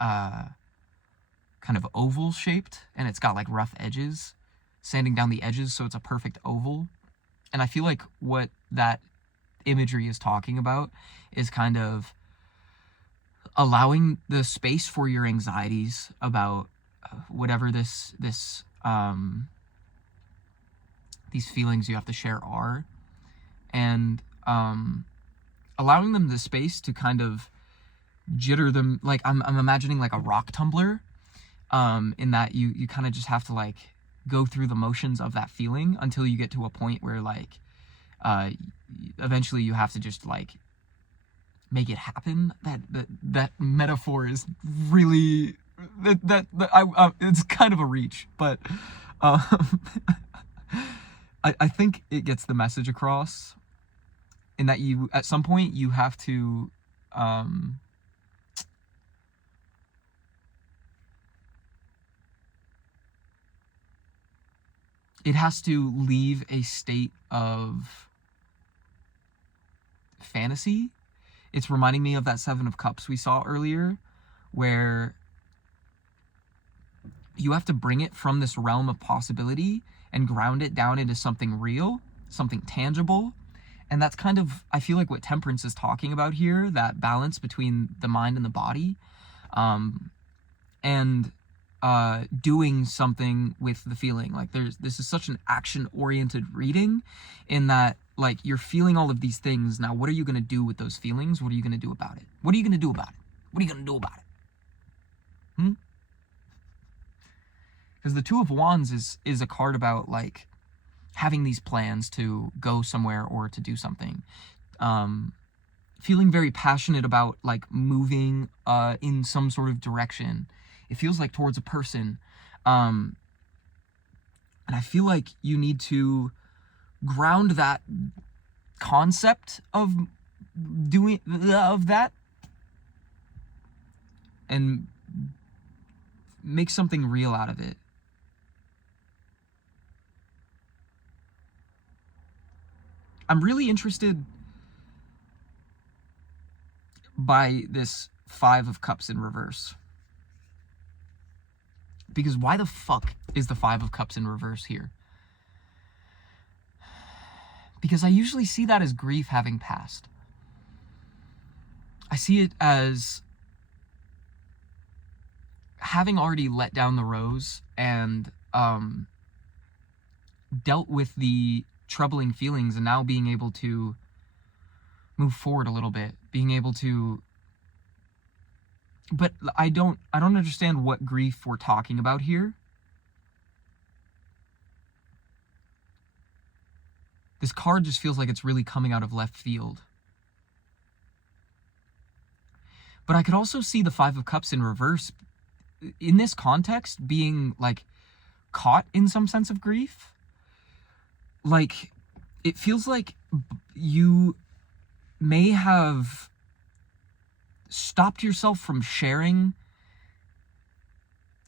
kind of oval shaped and it's got like rough edges, sanding down the edges so it's a perfect oval. And I feel like what that imagery is talking about is kind of allowing the space for your anxieties about whatever these feelings you have to share are, and allowing them the space to kind of jitter them. Like I'm imagining like a rock tumbler, in that you kind of just have to like go through the motions of that feeling until you get to a point where like eventually you have to just like make it happen. That metaphor is really it's kind of a reach, but I think it gets the message across in that you at some point you have to it has to leave a state of fantasy. It's reminding me of that Seven of Cups we saw earlier, where you have to bring it from this realm of possibility and ground it down into something real, something tangible. And that's kind of, I feel like, what Temperance is talking about here, that balance between the mind and the body, and doing something with the feeling. Like this is such an action-oriented reading in that like you're feeling all of these things. Now, what are you going to do with those feelings? What are you going to do about it? What are you going to do about it? What are you going to do about it? Because the Two of Wands is a card about like having these plans to go somewhere or to do something. Feeling very passionate about like moving in some sort of direction. It feels like towards a person. And I feel like you need to ground that concept of that and make something real out of it. I'm really interested by this Five of Cups in reverse. Because why the fuck is the Five of Cups in reverse here? Because I usually see that as grief having passed. I see it as having already let down the rose and dealt with the troubling feelings and now being able to move forward a little bit, being able to. But I don't understand what grief we're talking about here. This card just feels like it's really coming out of left field. But I could also see the Five of Cups in reverse in this context being like caught in some sense of grief. Like it feels like you may have stopped yourself from sharing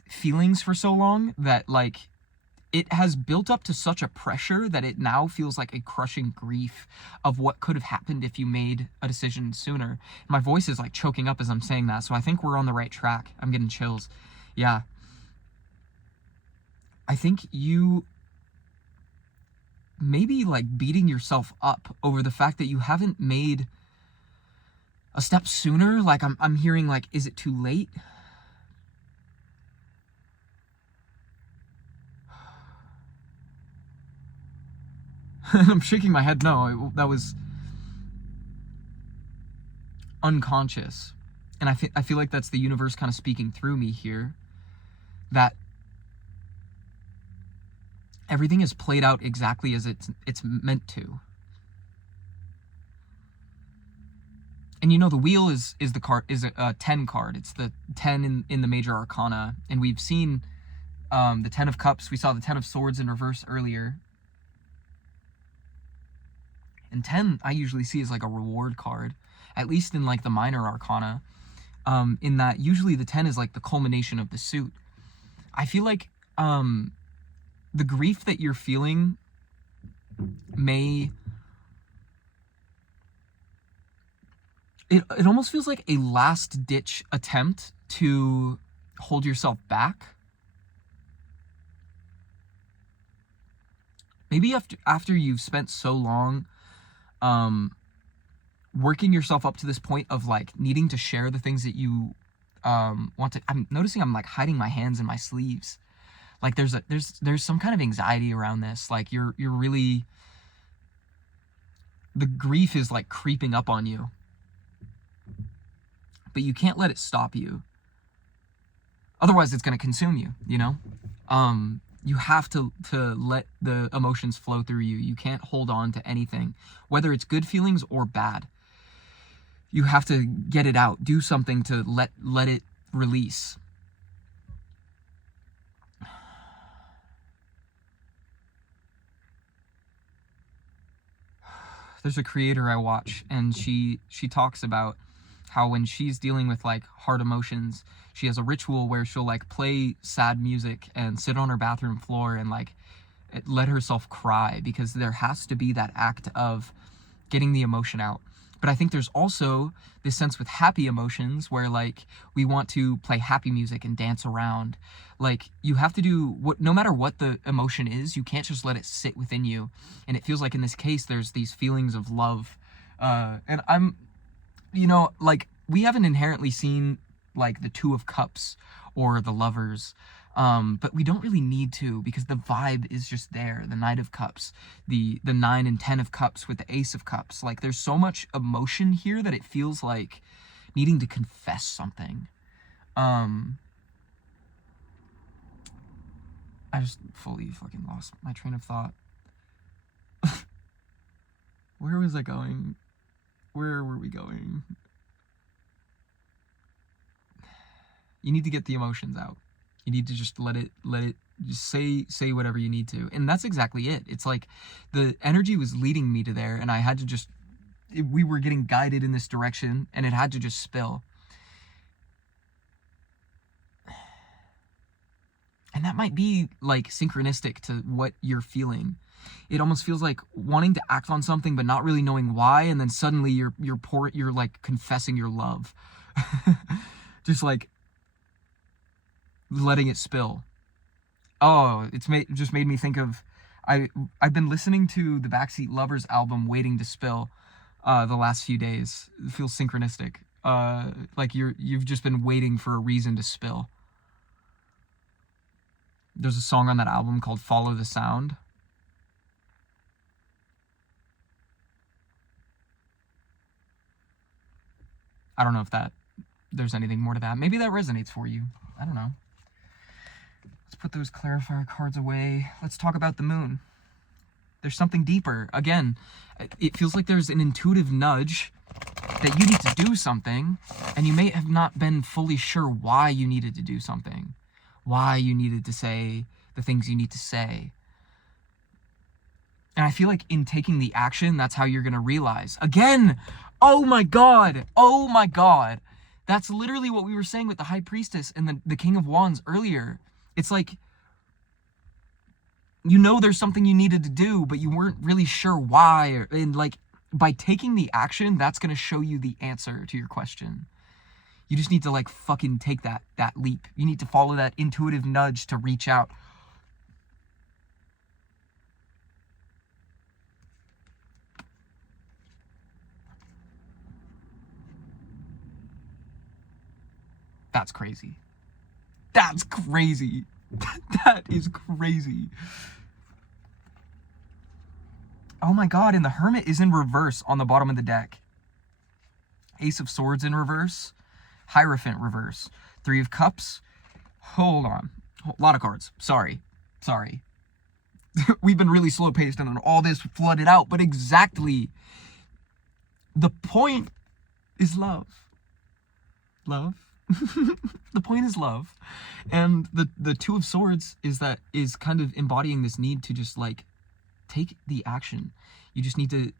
feelings for so long that like it has built up to such a pressure that it now feels like a crushing grief of what could have happened if you made a decision sooner. My voice is like choking up as I'm saying that, so I think we're on the right track. I'm getting chills. Yeah. I think you maybe like beating yourself up over the fact that you haven't made a step sooner. Like I'm hearing like, is it too late? I'm shaking my head. No, that was unconscious. And I feel like that's the universe kind of speaking through me here. That everything is played out exactly as it's meant to. And you know, the wheel is the card, is a 10 card. It's the 10 in the major arcana. And we've seen the 10 of Cups. We saw the 10 of Swords in reverse earlier. And 10 I usually see as like a reward card, at least in like the minor arcana. in that usually the 10 is like the culmination of the suit. I feel like the grief that you're feeling may... It almost feels like a last-ditch attempt to hold yourself back. Maybe after you've spent so long working yourself up to this point of like needing to share the things that you want to... I'm noticing I'm like hiding my hands in my sleeves. Like there's some kind of anxiety around this. Like you're really... The grief is like creeping up on you. But you can't let it stop you. Otherwise, it's going to consume you, you know? You have to let the emotions flow through you. You can't hold on to anything, whether it's good feelings or bad. You have to get it out. Do something to let it release. There's a creator I watch, and she talks about how when she's dealing with like hard emotions, she has a ritual where she'll like play sad music and sit on her bathroom floor and like let herself cry, because there has to be that act of getting the emotion out. But I think there's also this sense with happy emotions where like we want to play happy music and dance around. Like you have to do what, no matter what the emotion is, you can't just let it sit within you. And it feels like in this case, there's these feelings of love. And I'm, you know, like we haven't inherently seen like the Two of Cups or the Lovers, but we don't really need to, because the vibe is just there. The Knight of Cups, the 9 and 10 of Cups with the Ace of Cups. Like there's so much emotion here that it feels like needing to confess something. I just fully fucking lost my train of thought. Where was I going? Where were we going? You need to get the emotions out. You need to just let it just say whatever you need to. And that's exactly it. It's like the energy was leading me to there, and I had to just, we were getting guided in this direction, and it had to just spill. And that might be like synchronistic to what you're feeling. It almost feels like wanting to act on something but not really knowing why, and then suddenly you're like confessing your love. Just like letting it spill. Oh, just made me think of, I've been listening to the Backseat Lovers album Waiting to Spill the last few days. It feels synchronistic. Like you've just been waiting for a reason to spill. There's a song on that album called Follow the Sound. I don't know if there's anything more to that. Maybe that resonates for you. I don't know. Let's put those clarifier cards away. Let's talk about the moon. There's something deeper. Again, it feels like there's an intuitive nudge that you need to do something, and you may have not been fully sure why you needed to do something, why you needed to say the things you need to say. And I feel like in taking the action, that's how you're going to realize. Again, oh my God. That's literally what we were saying with the High Priestess and the King of Wands earlier. It's like, you know there's something you needed to do, but you weren't really sure why. And like, by taking the action, that's going to show you the answer to your question. You just need to like fucking take that leap. You need to follow that intuitive nudge to reach out. That's crazy. That's crazy. That is crazy. Oh my God, and the Hermit is in reverse on the bottom of the deck. Ace of Swords in reverse. Hierophant reverse. 3 of Cups. Hold on. A lot of cards. Sorry. We've been really slow paced and all this flooded out, but exactly. The point is love. Love. The point is love. And the 2 of Swords is kind of embodying this need to just like take the action. You just need to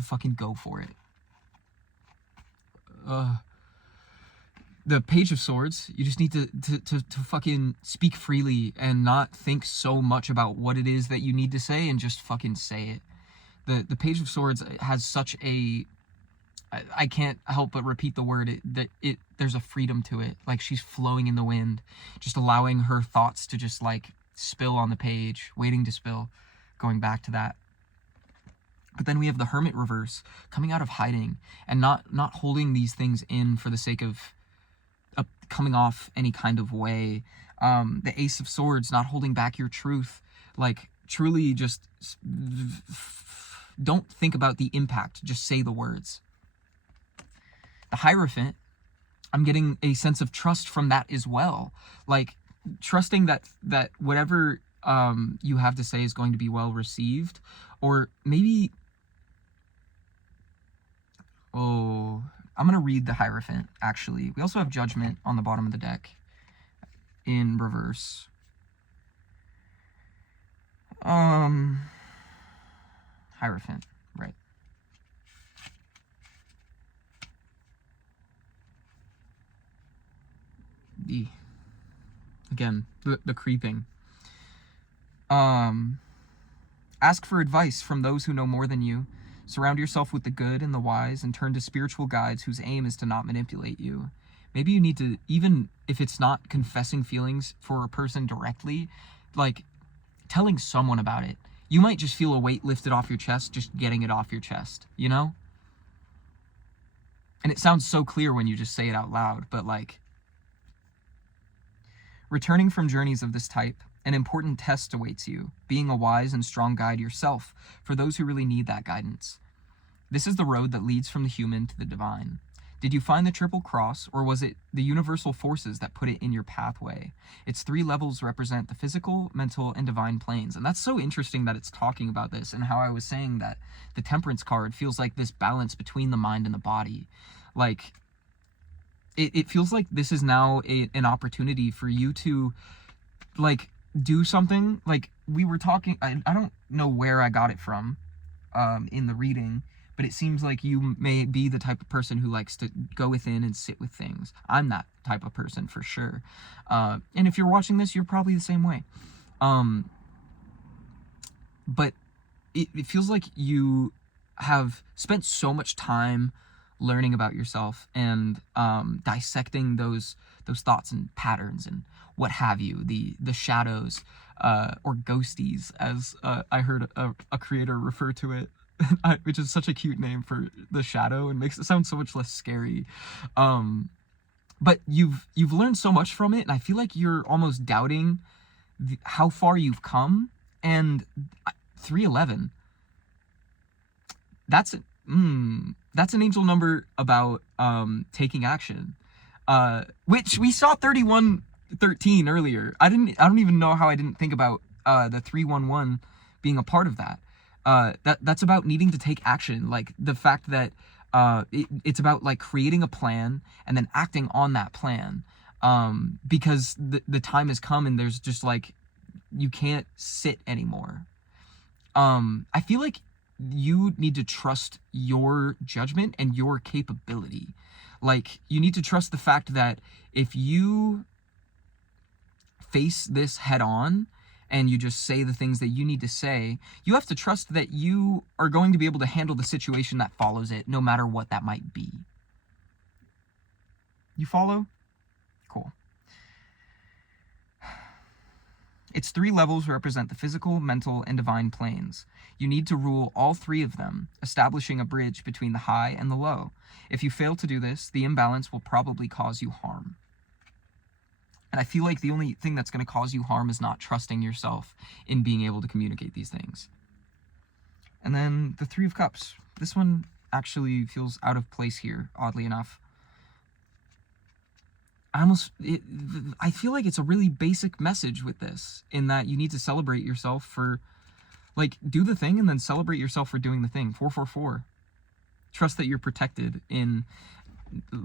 fucking go for it. The Page of Swords, you just need to fucking speak freely and not think so much about what it is that you need to say and just fucking say it. The Page of Swords has such a, I can't help but repeat the word, there's a freedom to it. Like, she's flowing in the wind, just allowing her thoughts to just like spill on the page, waiting to spill, going back to that. But then we have the Hermit reverse, coming out of hiding and not holding these things in for the sake of coming off any kind of way. The Ace of Swords, not holding back your truth, like truly just don't think about the impact, just say the words. The Hierophant, I'm getting a sense of trust from that as well, like trusting that whatever you have to say is going to be well received. Or maybe, I'm going to read the Hierophant, actually. We also have Judgment on the bottom of the deck in reverse. Hierophant, right. Again, the creeping. Ask for advice from those who know more than you. Surround yourself with the good and the wise, and turn to spiritual guides whose aim is to not manipulate you. Maybe you need to, even if it's not confessing feelings for a person directly, like telling someone about it. You might just feel a weight lifted off your chest, just getting it off your chest, you know? And it sounds so clear when you just say it out loud, but like, returning from journeys of this type, an important test awaits you, being a wise and strong guide yourself for those who really need that guidance. This is the road that leads from the human to the divine. Did you find the Triple Cross, or was it the universal forces that put it in your pathway? Its 3 levels represent the physical, mental, and divine planes. And that's so interesting that it's talking about this, and how I was saying that the Temperance card feels like this balance between the mind and the body. Like, it feels like this is now an opportunity for you to, like, do something. Like, we were talking, I don't know where I got it from in the reading, but it seems like you may be the type of person who likes to go within and sit with things. I'm that type of person for sure. And if you're watching this, you're probably the same way. But it feels like you have spent so much time learning about yourself and dissecting those thoughts and patterns and what have you, the shadows, or ghosties, as I heard a creator refer to it, which is such a cute name for the shadow and makes it sound so much less scary. But you've learned so much from it, and I feel like you're almost doubting how far you've come. And 311, that's an angel number about taking action, which we saw 3113 earlier. I don't even know how I didn't think about the 311 being a part of that. That's about needing to take action, like the fact that it's about like creating a plan and then acting on that plan, because the time has come and there's just like, you can't sit anymore. I feel like you need to trust your judgment and your capability. Like, you need to trust the fact that if you face this head on and you just say the things that you need to say, you have to trust that you are going to be able to handle the situation that follows it, no matter what that might be. You follow? Cool. Its 3 levels represent the physical, mental, and divine planes. You need to rule all 3 of them, establishing a bridge between the high and the low. If you fail to do this, the imbalance will probably cause you harm. And I feel like the only thing that's going to cause you harm is not trusting yourself in being able to communicate these things. And then the 3 of Cups. This one actually feels out of place here, oddly enough. I feel like it's a really basic message with this, in that you need to celebrate yourself for, like, do the thing and then celebrate yourself for doing the thing. 444. Trust that you're protected in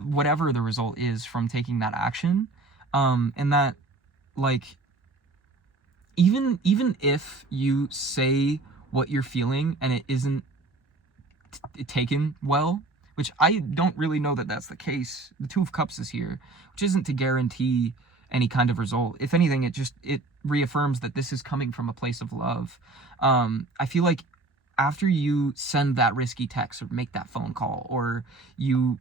whatever the result is from taking that action. And that, like, even if you say what you're feeling and it isn't taken well, which I don't really know that that's the case. The Two of Cups is here, which isn't to guarantee any kind of result. If anything, it reaffirms that this is coming from a place of love. I feel like after you send that risky text or make that phone call, or you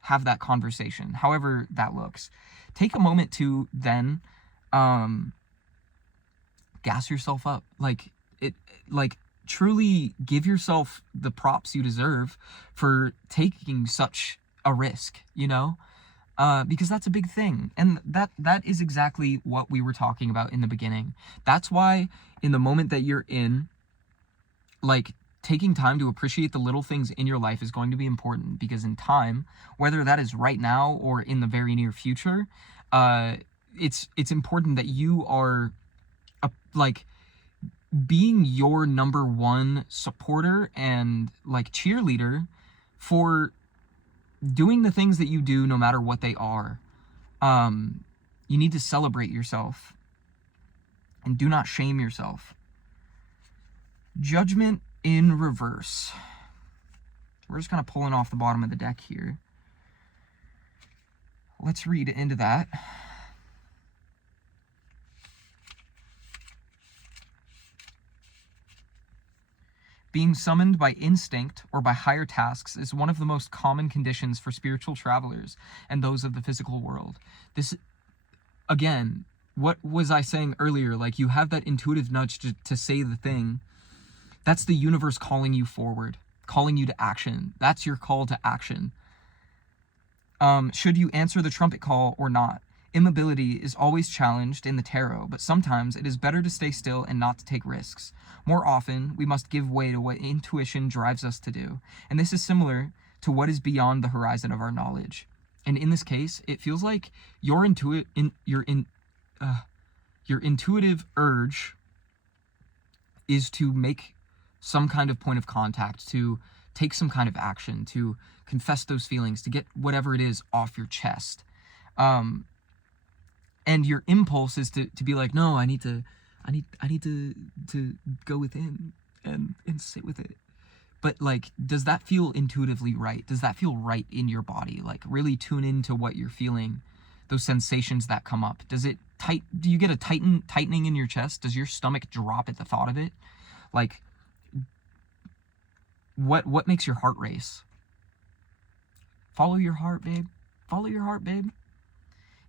have that conversation, however that looks, take a moment to then gas yourself up. Like truly give yourself the props you deserve for taking such a risk, you know? Because that's a big thing. And that is exactly what we were talking about in the beginning. That's why in the moment that you're in, like, taking time to appreciate the little things in your life is going to be important, because in time, whether that is right now or in the very near future, it's important that you are like being your number one supporter and like cheerleader for doing the things that you do, no matter what they are. You need to celebrate yourself and do not shame yourself. Judgment in reverse. We're just kind of pulling off the bottom of the deck here. Let's read into that. Being summoned by instinct or by higher tasks is one of the most common conditions for spiritual travelers and those of the physical world. This, again, what was I saying earlier? Like, you have that intuitive nudge to say the thing. That's the universe calling you forward, calling you to action. That's your call to action. Should you answer the trumpet call or not? Immobility is always challenged in the tarot, but sometimes it is better to stay still and not to take risks. More often, we must give way to what intuition drives us to do, and this is similar to what is beyond the horizon of our knowledge. And in this case, it feels like your intuitive urge is to make some kind of point of contact, to take some kind of action, to confess those feelings, to get whatever it is off your chest. And your impulse is to be like, no, I need to go within and sit with it. But like, does that feel intuitively right? Does that feel right in your body? Like, really tune into what you're feeling, those sensations that come up. Do you get a tightening in your chest? Does your stomach drop at the thought of it? Like, what makes your heart race? Follow your heart, babe. Follow your heart, babe.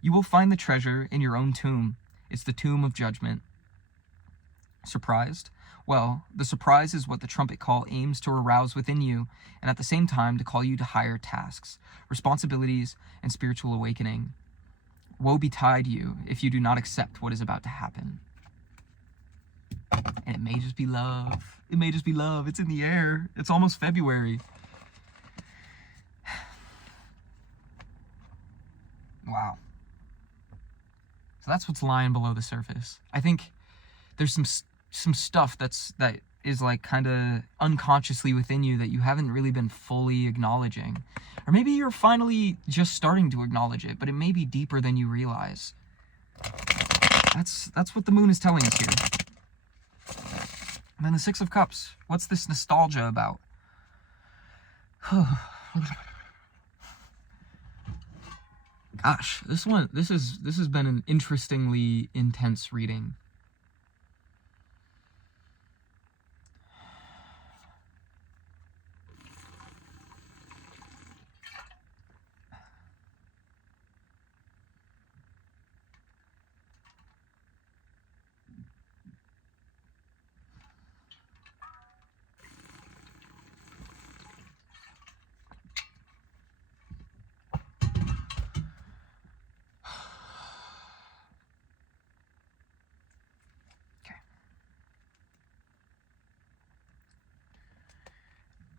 You will find the treasure in your own tomb. It's the tomb of judgment. Surprised? Well, the surprise is what the trumpet call aims to arouse within you, and at the same time to call you to higher tasks, responsibilities, and spiritual awakening. Woe betide you if you do not accept what is about to happen. And it may just be love. It may just be love. It's in the air. It's almost February. Wow. So that's what's lying below the surface. I think there's some stuff that is like kind of unconsciously within you that you haven't really been fully acknowledging. Or maybe you're finally just starting to acknowledge it, but it may be deeper than you realize. That's what the moon is telling us here. And then the Six of Cups. What's this nostalgia about? Gosh, this has been an interestingly intense reading.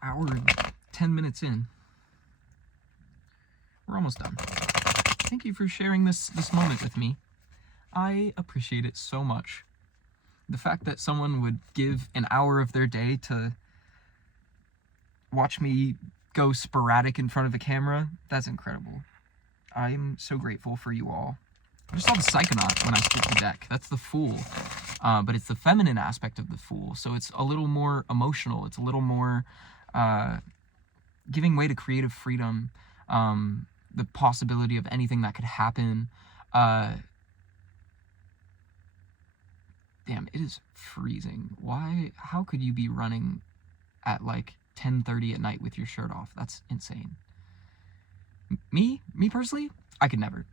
Hour and 10 minutes in. We're almost done. Thank you for sharing this moment with me. I appreciate it so much. The fact that someone would give an hour of their day to watch me go sporadic in front of a camera, that's incredible. I'm so grateful for you all. I just saw the Psychonaut when I split the deck. That's the Fool. But it's the feminine aspect of the Fool, so it's a little more emotional. It's a little more uh, giving way to creative freedom, the possibility of anything that could happen. Damn, it is freezing. Why? How could you be running at like 10:30 at night with your shirt off? That's insane. Me personally, I could never.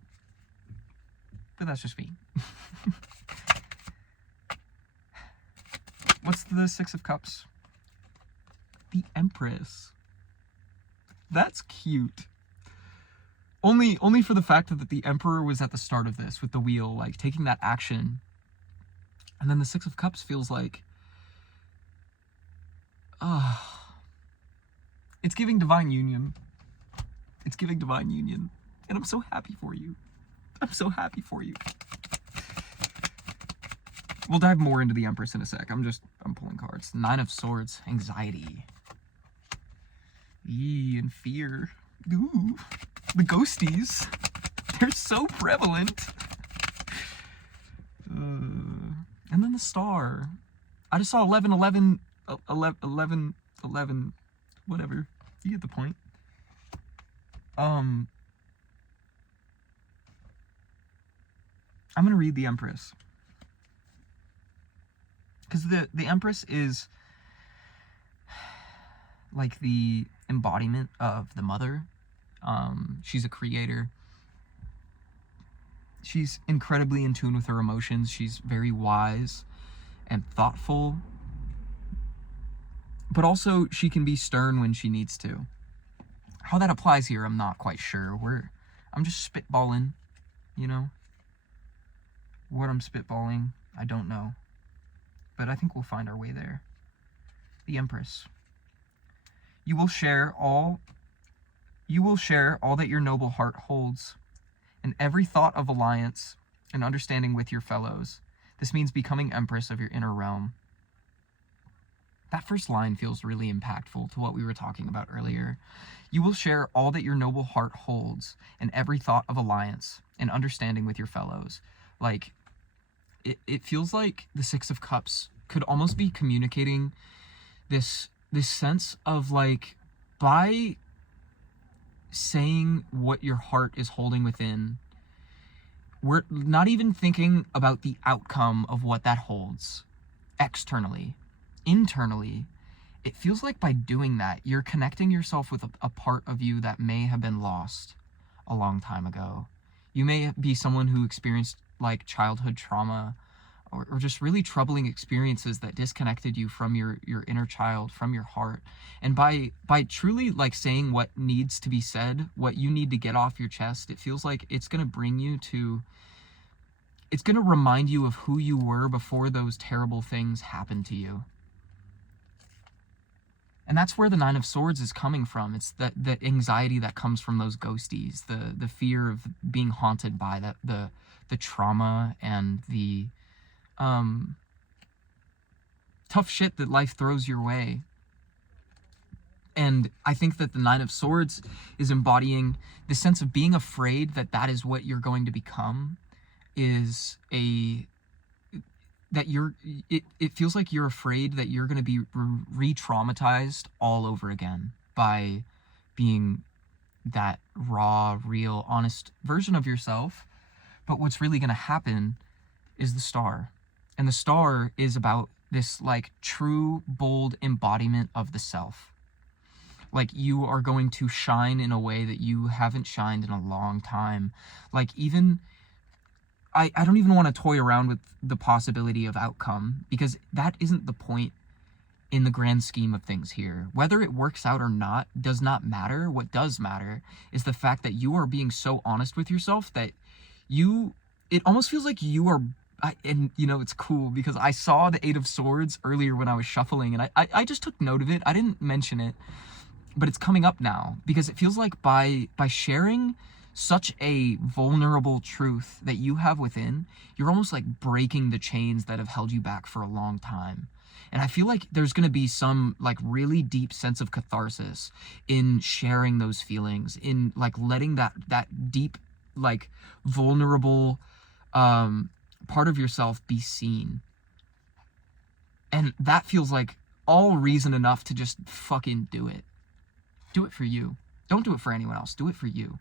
But that's just me. What's the Six of Cups? The Empress. That's cute. Only for the fact that the Emperor was at the start of this with the wheel, like taking that action. And then the Six of Cups feels like, it's giving divine union. It's giving divine union. And I'm so happy for you. I'm so happy for you. We'll dive more into the Empress in a sec. I'm pulling cards. Nine of Swords, anxiety. And fear. Ooh, the ghosties. They're so prevalent. And then the Star. I just saw 11, 11, 11, 11, whatever. You get the point. I'm gonna read the Empress. Because the Empress is like the embodiment of the mother. She's a creator. She's incredibly in tune with her emotions. She's very wise and thoughtful. But also, she can be stern when she needs to. How that applies here, I'm not quite sure. I'm just spitballing, you know? What I'm spitballing, I don't know. But I think we'll find our way there. The Empress. You will share all that your noble heart holds, and every thought of alliance and understanding with your fellows. This means becoming Empress of your inner realm. That first line feels really impactful to what we were talking about earlier. You will share all that your noble heart holds, and every thought of alliance and understanding with your fellows. Like, it feels like the Six of Cups could almost be communicating this sense of, like, by saying what your heart is holding within, we're not even thinking about the outcome of what that holds externally. Internally, it feels like by doing that, you're connecting yourself with a part of you that may have been lost a long time ago. You may be someone who experienced like childhood trauma or just really troubling experiences that disconnected you from your inner child, from your heart. And by truly like saying what needs to be said, what you need to get off your chest, it feels like it's going to bring you to, it's going to remind you of who you were before those terrible things happened to you. And that's where the Nine of Swords is coming from. It's that anxiety that comes from those ghosties, the fear of being haunted by the trauma and the tough shit that life throws your way. And I think that the Nine of Swords is embodying the sense of being afraid that that is what you're going to become. It feels like you're afraid that you're going to be re-traumatized all over again by being that raw, real, honest version of yourself. But what's really going to happen is the Star. And the Star is about this like true, bold embodiment of the self. Like you are going to shine in a way that you haven't shined in a long time. Like even, I don't even want to toy around with the possibility of outcome, because that isn't the point in the grand scheme of things here. Whether it works out or not does not matter. What does matter is the fact that you are being so honest with yourself that it almost feels like you are, and you know, it's cool because I saw the Eight of Swords earlier when I was shuffling, and I just took note of it. I didn't mention it, but it's coming up now because it feels like by sharing such a vulnerable truth that you have within, you're almost like breaking the chains that have held you back for a long time. And I feel like there's going to be some like really deep sense of catharsis in sharing those feelings, in like letting that deep, like vulnerable part of yourself be seen. And that feels like all reason enough to just fucking do it. Do it for you. Don't do it for anyone else. Do it for you.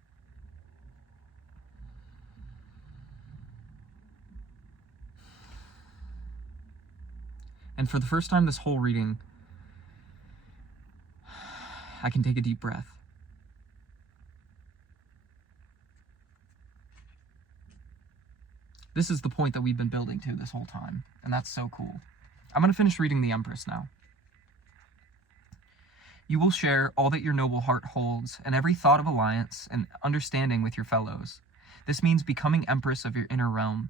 And for the first time this whole reading, I can take a deep breath. This is the point that we've been building to this whole time, and that's so cool. I'm going to finish reading the Empress now. You will share all that your noble heart holds and every thought of alliance and understanding with your fellows. This means becoming Empress of your inner realm.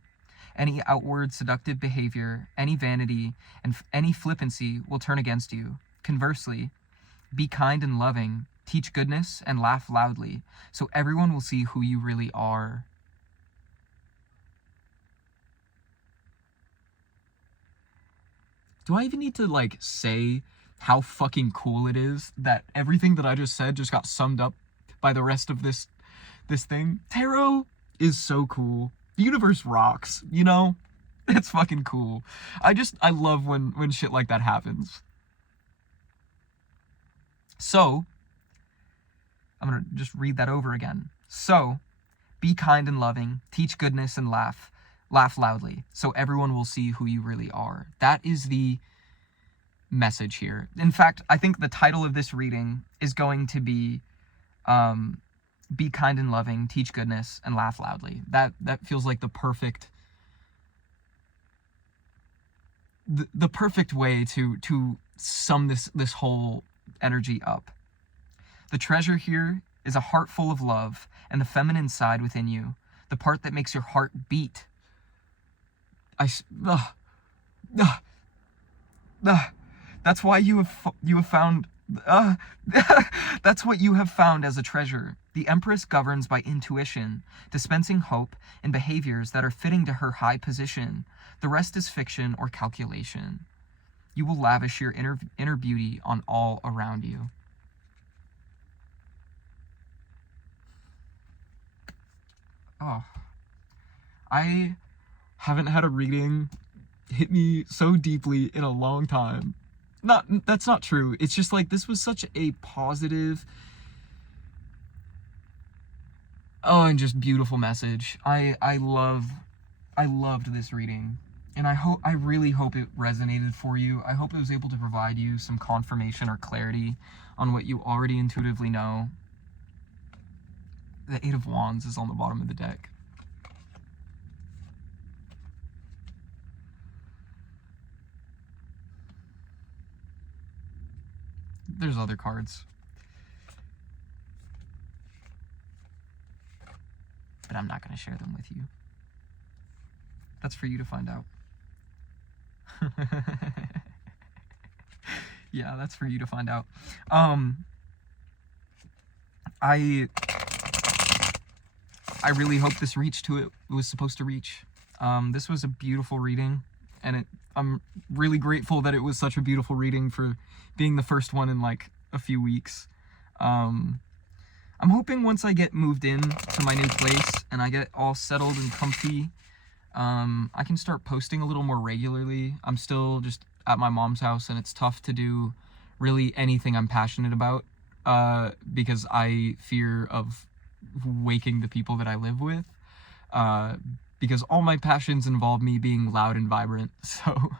Any outward seductive behavior, any vanity, and any flippancy will turn against you. Conversely, be kind and loving, teach goodness, and laugh loudly, so everyone will see who you really are. Do I even need to, like, say how fucking cool it is that everything that I just said just got summed up by the rest of this thing? Tarot is so cool. The universe rocks, you know? It's fucking cool. I love when shit like that happens. So, I'm gonna just read that over again. So, be kind and loving, teach goodness and laugh loudly, so everyone will see who you really are. That is the message here. In fact, I think the title of this reading is going to be kind and loving, teach goodness, and laugh loudly. That feels like the perfect way to sum this whole energy up. The treasure here is a heart full of love and the feminine side within you, the part that makes your heart beat. That's why you have found. That's what you have found as a treasure. The Empress governs by intuition, dispensing hope and behaviors that are fitting to her high position. The rest is fiction or calculation. You will lavish your inner beauty on all around you. Oh, I haven't had a reading hit me so deeply in a long time. That's not true. It's just like, this was such a positive, and just beautiful message. I loved this reading, and I really hope it resonated for you. I hope it was able to provide you some confirmation or clarity on what you already intuitively know. The Eight of Wands is on the bottom of the deck. There's other cards, but I'm not going to share them with you. That's for you to find out. Yeah, that's for you to find out. I really hope this reached who it was supposed to reach. This was a beautiful reading, and I'm really grateful that it was such a beautiful reading for being the first one in like a few weeks. I'm hoping once I get moved in to my new place and I get all settled and comfy, I can start posting a little more regularly. I'm still just at my mom's house, and it's tough to do really anything I'm passionate about, because I fear of waking the people that I live with, because all my passions involve me being loud and vibrant. So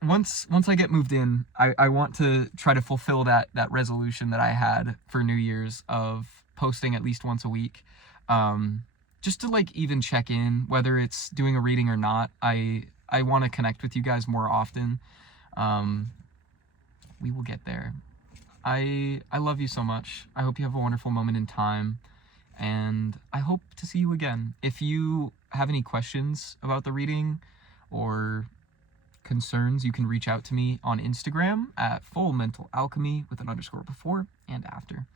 once I get moved in, I want to try to fulfill that resolution that I had for New Year's of posting at least once a week, just to like even check in, whether it's doing a reading or not. I want to connect with you guys more often. We will get there. I love you so much. I hope you have a wonderful moment in time, and I hope to see you again. If you have any questions about the reading or concerns, you can reach out to me on Instagram at fullmentalalchemy with an underscore before and after.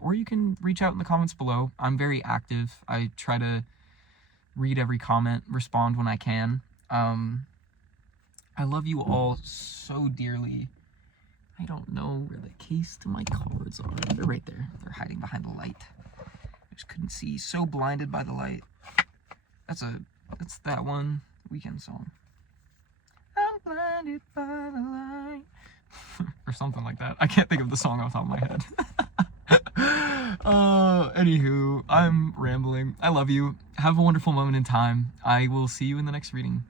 Or you can reach out in the comments below. I'm very active. I try to read every comment, respond when I can. I love you all so dearly. I don't know where the case to my cards are. They're right there. They're hiding behind the light. I just couldn't see. So blinded by the light. That's that one Weekend song. blinded by the light. Or something like that. I can't think of the song off the top of my head. Anywho, I'm rambling. I love you. Have a wonderful moment in time. I will see you in the next reading.